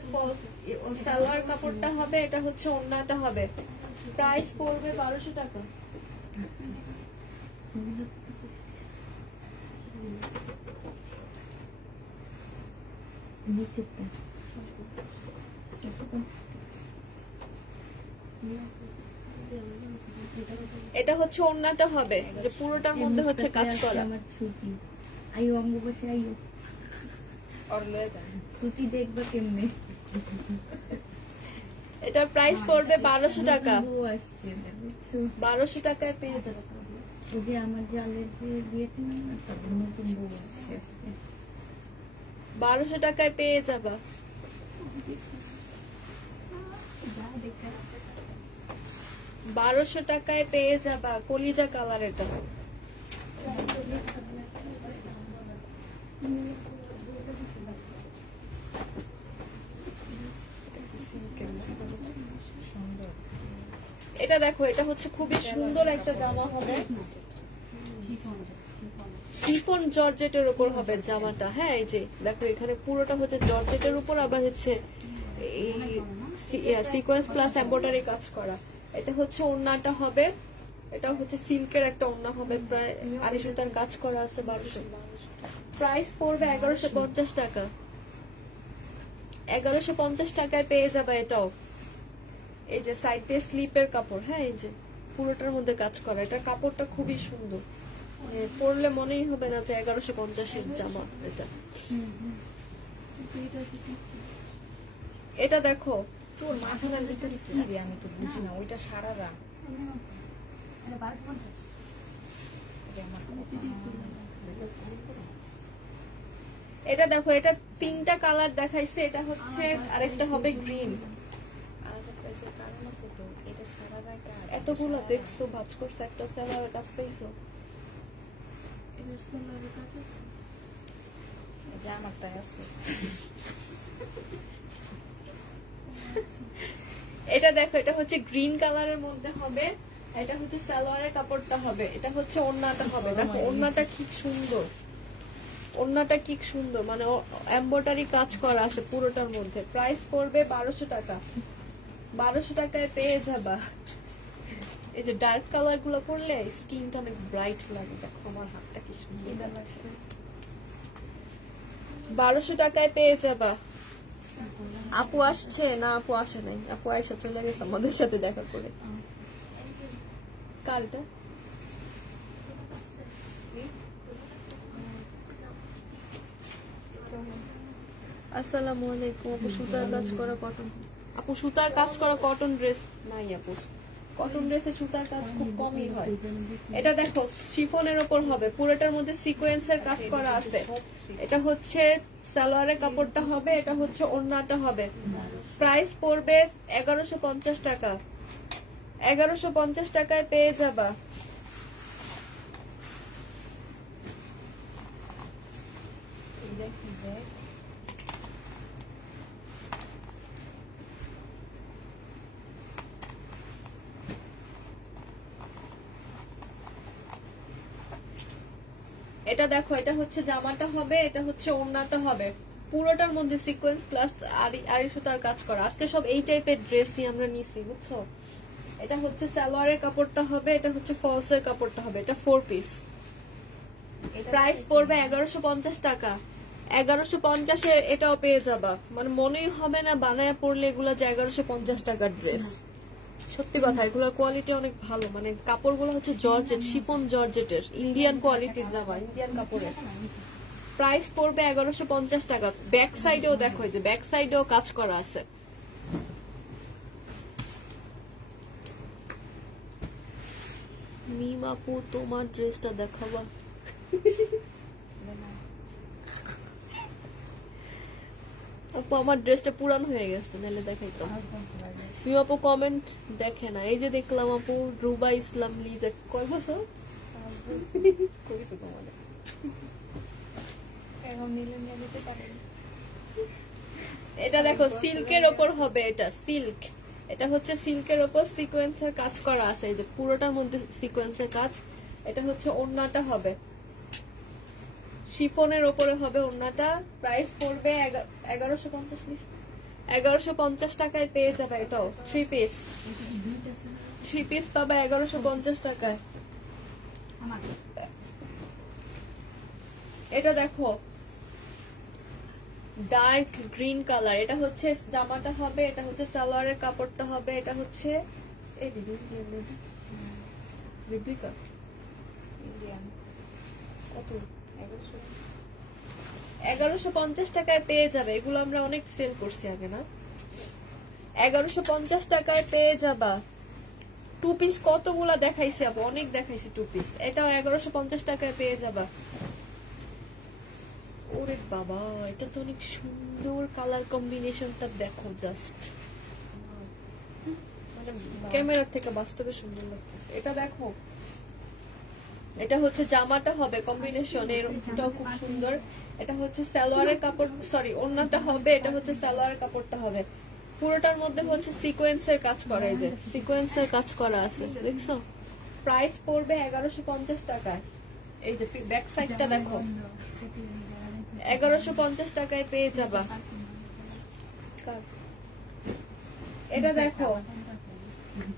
সালোয়ার কাপড়টা হবে এটা হচ্ছে ওড়নাটা হবে প্রাইস পড়বে 1200 টাকা এটা হচ্ছে ওড়নাটা হবে যে পুরোটার মধ্যে হচ্ছে কাজ করা আমার ছুটি আইও আমগো বসে আইও আর লয়ে যান ছুটি দেখবা কেমনে এটা প্রাইস পড়বে 1200 টাকা বউ আসছে বুঝছো 1200 টাকায় পেয়ে যাবে ওই যে আমার জালের যে বিয়েটা না তাদের নতুন বউ আসছে 1200 টাকায় পেয়ে যাবা 1200 টাকায় পেয়ে যাবা কলিজা কালার এটা এটা দেখো এটা হচ্ছে খুবই সুন্দর একটা জামা হবে শিফন জর্জেটের উপর হবে জামাটা হ্যাঁ এই যে দেখো এখানে পুরোটা হচ্ছে জর্জেটের উপর আবার হচ্ছে এই সিকোয়েন্স প্লাস এমব্রয়ডারি কাজ করা এটা হচ্ছে ওড়নাটা হবে এটা হচ্ছে সিল্কের একটা ওড়না হবে প্রায় 250 সুতার কাজ করা আছে 1200 প্রাইস পড়বে 1150 টাকা 1150 টাকায় পেয়ে যাবে এটাও এই যে সাইডে স্লিপের কাপড় হ্যাঁ এই যে পুরোটার মধ্যে কাজ করা এটা কাপড়টা খুবই সুন্দর পরলে মনেই হবে না যে 1150 এর জামা এটা এটা দেখো তোর মাথার ভিতরে কি রে আমি তো বুঝি না ওইটা সারারা এটা দেখো এটা তিনটা কালার দেখাইছে এটা হচ্ছে আরেকটা হবে গ্রিন কারণ আছে তো এটা সারারা এতগুলো দেখছো ভাজ করছে একটা সেলারের কাজ পাইছো যে আমারটাই আছে এটা দেখো এটা হচ্ছে গ্রিন কালারের মধ্যে হবে এটা হচ্ছে সালোয়ারের কাপড়টা হবে এটা হচ্ছে ওড়নাটা হবে দেখো ওড়নাটা কি সুন্দর ওড়নাটা কি সুন্দর মানে এমব্রয়ডারি কাজ করা আছে পুরোটার মধ্যে প্রাইস পড়বে 1200 টাকা 1200 টাকায় পেয়ে যাবা এই যে ডার্ক কালার গুলো করলে স্কিনটা অনেক ব্রাইট লাগে দেখো আমার হাতটা কি সুন্দর লাগছে 1200 টাকায় পেয়ে যাবা আপু আসছে না আপু আসে নাই আপু আয়সা চলে গেছে আমাদের সাথে দেখা করে কার এটা আসসালামু আলাইকুম আপু সুতার কাজ করা কটন আপু সুতার কাজ করা কটন ড্রেস নাই আপু কটন ড্রেসে সুতার কাজ খুব কমই হয় এটা দেখো শিফনের উপর হবে পুরোটার মধ্যে সিকোয়েন্সের কাজ করা আছে এটা হচ্ছে সালোয়ারের কাপড়টা হবে এটা হচ্ছে ওড়নাটা হবে প্রাইস পড়বে 1150 টাকা 1150 টাকায় পেয়ে যাবা এটা দেখো, এটা হচ্ছে জামাটা হবে, এটা হচ্ছে ওড়নাটা হবে, পুরোটার মধ্যে সিকোয়েন্স প্লাস আড়ি সুতার কাজ করা। আজকে সব এই টাইপের ড্রেসই আমরা নিছি, বুঝছো? এটা হচ্ছে সালোয়ারের কাপড়টা হবে, এটা হচ্ছে ফলসের কাপড়টা হবে, এটা 4 পিস। প্রাইস পড়বে 1150 টাকা। 1150-এ এটাও পেয়ে যাবা, মানে মনেই হবে না বানায় পড়লে এগুলা যে 1150 টাকার ড্রেস। সত্যি কথা, এগুলোর কোয়ালিটি অনেক ভালো, মানে কাপড়গুলো হচ্ছে জর্জেট, শিফন জর্জেটের, ইন্ডিয়ান কোয়ালিটির জামা, ইন্ডিয়ান কাপড়ের। প্রাইস পড়বে 1150 টাকা। ব্যাক সাইডেও দেখো, যে ব্যাক সাইডেও কাজ করা আছে। মিম আপু, তোমার ড্রেসটা দেখাবা। আপু আমার ড্রেসটা পুরান হয়ে গেছে, নাহলে দেখাইতাম। মিম আপু কমেন্ট দেখে না, এই যে দেখলাম আপু রুবা ইসলাম লিজা, কয় বছর করেছে তোমাদের? এটা দেখো সিল্কের ওপর হবে, এটা সিল্ক, এটা হচ্ছে সিল্কের ওপর সিকোয়েন্সের কাজ করা আছে, এই যে পুরোটার মধ্যে সিকোয়েন্সের কাজ। এটা হচ্ছে ওড়নাটা হবে, শিফনের ওপরে হবে ওড়নাটা। প্রাইস পড়বে 1150 টাকায় পেয়ে যাবে। এটাও 3 পিস, 3 পিস পাবে 1150 টাকায়। এটা দেখো ডার্ক গ্রিন কালার, এটা হচ্ছে জামাটা হবে, এটা হচ্ছে সালোয়ারের কাপড়টা হবে, এটা হচ্ছে এই দিদি রিবিকা ইন্ডিয়ান কত 1150 টাকায় পেয়ে যাবে। এগুলো আমরা অনেক সেল করছি আগে, না? 1150 টাকায় পেয়ে যাবা। 2 পিস কতগুলা দেখাইছি আপু, অনেক দেখাইছি 2 পিস। এটাও 1150 টাকায় পেয়ে যাবা। ওরে বাবা, এটা তো অনেক সুন্দর কালার কম্বিনেশনটা দেখো, জাস্ট মানে ক্যামেরা থেকে বাস্তবে সুন্দর লাগতেছে। এটা দেখো, এটা হচ্ছে জামাটা হবে কম্বিনেশন, এটাও খুব সুন্দর। এটা হচ্ছে সালোয়ারের কাপড়, সরি ওড়নাটা হবে, এটা হচ্ছে সালোয়ারের কাপড়টা হবে। পুরোটার মধ্যে হচ্ছে সিকোয়েন্সের কাজ করা, এই যে সিকোয়েন্সের কাজ করা আছে, দেখছো? প্রাইস পড়বে 1150 টাকায়। এই যে ব্যাক সাইডটা দেখো, 1150 টাকায় পেয়ে যাবা। এটা দেখো,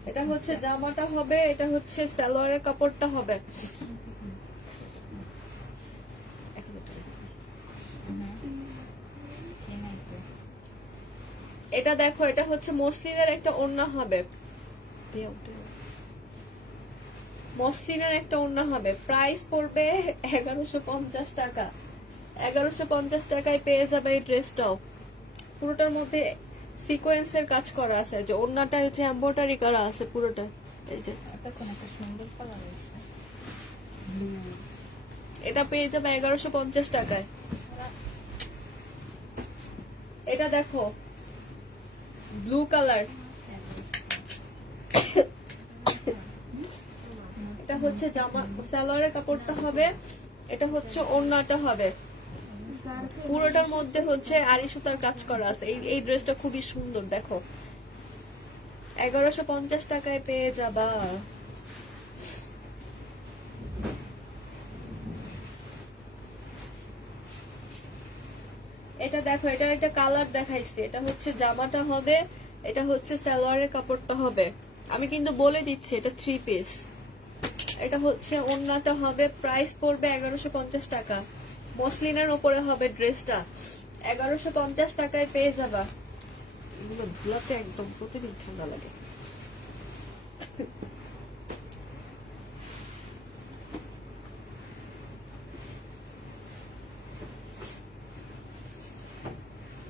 এটা হচ্ছে জামাটা হবে, এটা হচ্ছে সালোয়ারের কাপড়টা হবে। এটা দেখো, এটা হচ্ছে মসলিনের একটা ওড়না হবে, মসলিনের একটা ওড়না হবে। প্রাইস পড়বে 1150 টাকা। 1150 টাকায় পেয়ে যাবে এই ড্রেসটাও। পুরোটার মধ্যে সিকোয়েন্সের কাজ করা আছে, যে ওড়নাটা হচ্ছে এমব্রয়ডারি করা আছে পুরোটা। এই যে সুন্দর কালার আছে, এটা পেয়ে যাবে 1150 টাকায়। এটা দেখো ব্লু কালার, এটা হচ্ছে জামা সালোয়ারের কাপড়টা হবে, এটা হচ্ছে ওড়নাটা হবে। পুরোটার মধ্যে হচ্ছে আড়ি সুতার কাজ করা আছে। এই ড্রেসটা খুবই সুন্দর, দেখো 1150 টাকায় পেয়ে যাবা। এটা দেখো, এটার একটা কালার দেখাইছি, এটা হচ্ছে জামাটা হবে, এটা হচ্ছে সালোয়ারের কাপড়টা হবে। আমি কিন্তু বলে দিচ্ছি এটা 3 পিস। এটা হচ্ছে ওড়নাটা হবে, প্রাইস পড়বে 1150 টাকা। মসলিনের উপরে হবে ড্রেসটা, 1150 টাকায় পেয়ে যাবা। এগুলো ধুলাতে একদম প্রতিদিন ঠান্ডা লাগে।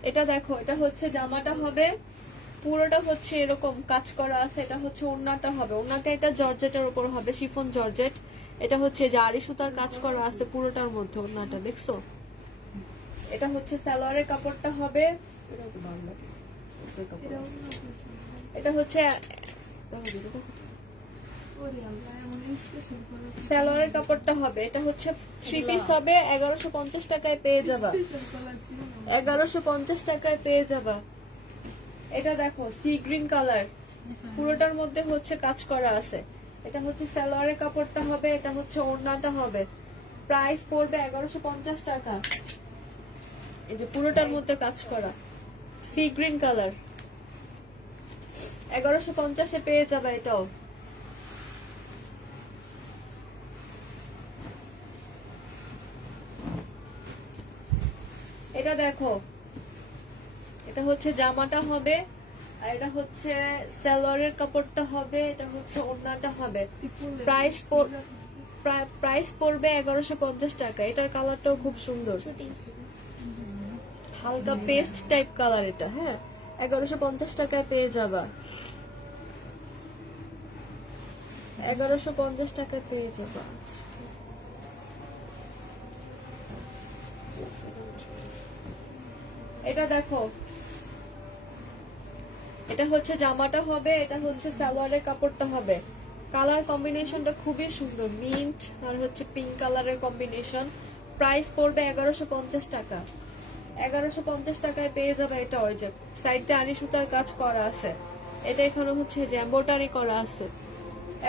এটা দেখো, এটা হচ্ছে জামাটা হবে, পুরোটা হচ্ছে এরকম কাজ করা আছে। এটা হচ্ছে ওড়নাটা হবে, ওড়নাটা এটা জর্জেটের উপর হবে, শিফন জর্জেট। এটা হচ্ছে জারি সুতার কাজ করা আছে পুরোটার মধ্যে ওড়নাটা, দেখছো? এটা হচ্ছে সালোয়ারের কাপড়টা হবে, এটা হচ্ছে সালোয়ারের কাপড়টা হবে। এটা হচ্ছে 3 পিস হবে, 1150 টাকায় পেয়ে যাবা। 1150 টাকায় পেয়ে যাবা। এটা দেখো সি গ্রিন কালার, পুরোটার মধ্যে হচ্ছে কাজ করা আছে। এটা হচ্ছে সালোয়ারের কাপড়টা হবে, এটা হচ্ছে ওড়নাটা হবে। প্রাইস পড়বে 1150 টাকা। এই যে পুরোটার মধ্যে কাজ করা সি গ্রিন কালার, 1150-এ পেয়ে যাবে এটাও। এটা দেখো, এটা হচ্ছে জামাটা হবে, আর এটা হচ্ছে সালোয়ারের কাপড়টা হবে, এটা হচ্ছে ওড়নাটা হবে। প্রাইস পড়বে 1150 টাকা। এটার কালারটাও খুব সুন্দর, হালকা পেস্ট টাইপ কালার এটা। হ্যাঁ, 1150 টাকায় পেয়ে যাবা, 1150 টাকায় পেয়ে যাবা। এটা দেখো, এটা হচ্ছে জামাটা হবে, এটা হচ্ছে সালোয়ারের কাপড়টা হবে। কালার কম্বিনেশনটা খুবই সুন্দর, মিন্ট আর হচ্ছে পিঙ্ক কালারের কম্বিনেশন। প্রাইস পড়বে 1150 টাকা। 1150 টাকায় পেয়ে যাবে এটা। ওই যে সাইডে আড়ি সুতার কাজ করা আছে, এটা এখানে হচ্ছে যে এমব্রয়ডারি করা আছে।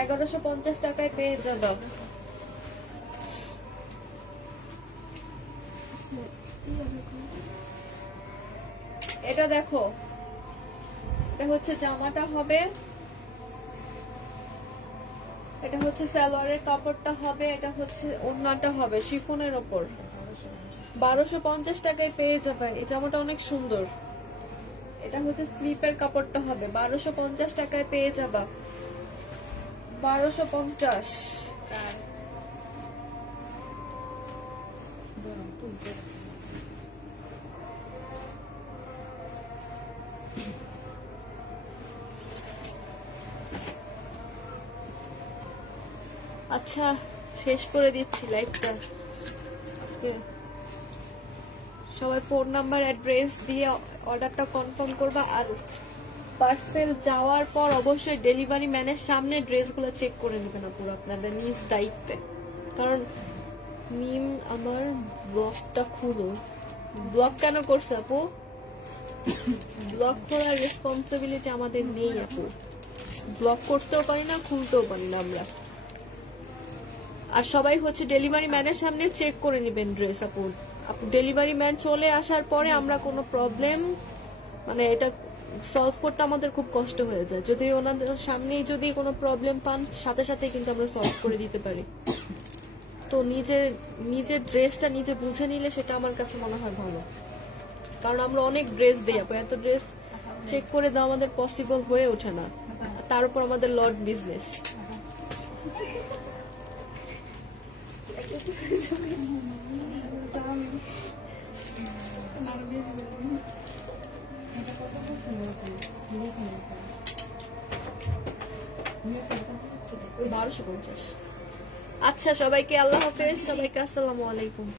1150 টাকায় পেয়ে যাবে। এটা দেখো, এটা হচ্ছে জামাটা হবে, এটা হচ্ছে সালোয়ারের কাপড়টা হবে, এটা হচ্ছে ওড়নাটা হবে শিফনের ওপর। 1250 টাকায় পেয়ে যাবে। এই জামাটা অনেক সুন্দর। এটা হচ্ছে স্লিপের কাপড়টা হবে, 1250 টাকায় পেয়ে যাবা। 1250। আচ্ছা, শেষ করে দিচ্ছি লাইভটা আজকে। সবাই ফোন নাম্বার অ্যাড্রেস দিয়ে অর্ডারটা কনফার্ম করবা। আর পার্সেল যাওয়ার পর অবশ্যই ডেলিভারি ম্যানের সামনে ড্রেসগুলো চেক করে নেবেন পুরো আপনাদের নিজ দায়িত্বে। কারণ মিম আমার ব্লগটা খুলো, ব্লগ কেন করছে আপু? ব্লগ করার রেসপন্সিবিলিটি আমাদের নেই আপু, ব্লগ করতেও পারি না, খুলতেও পারি না আমরা। আর সবাই হচ্ছে ডেলিভারি ম্যানের সামনে চেক করে নেবেন ড্রেস আপু। ডেলিভারি ম্যান চলে আসার পরে আমরা কোনো প্রবলেম মানে এটা সলভ করতে আমাদের খুব কষ্ট হয়ে যায়। যদি ওনাদের সামনেই যদি কোনো প্রবলেম পান, সাথে সাথে কিন্তু আমরা সলভ করে দিতে পারি। তো নিজের ড্রেসটা নিজে বুঝে নিলে সেটা আমার কাছে মনে হয় ভালো। কারণ আমরা অনেক ড্রেস দিই আপু, এত ড্রেস চেক করে দেওয়া আমাদের পসিবল হয়ে ওঠে না। তার উপর আমাদের লট বিজনেস। আচ্ছা, সবাইকে আল্লাহ হাফেজ, সবাইকে আসসালামু আলাইকুম।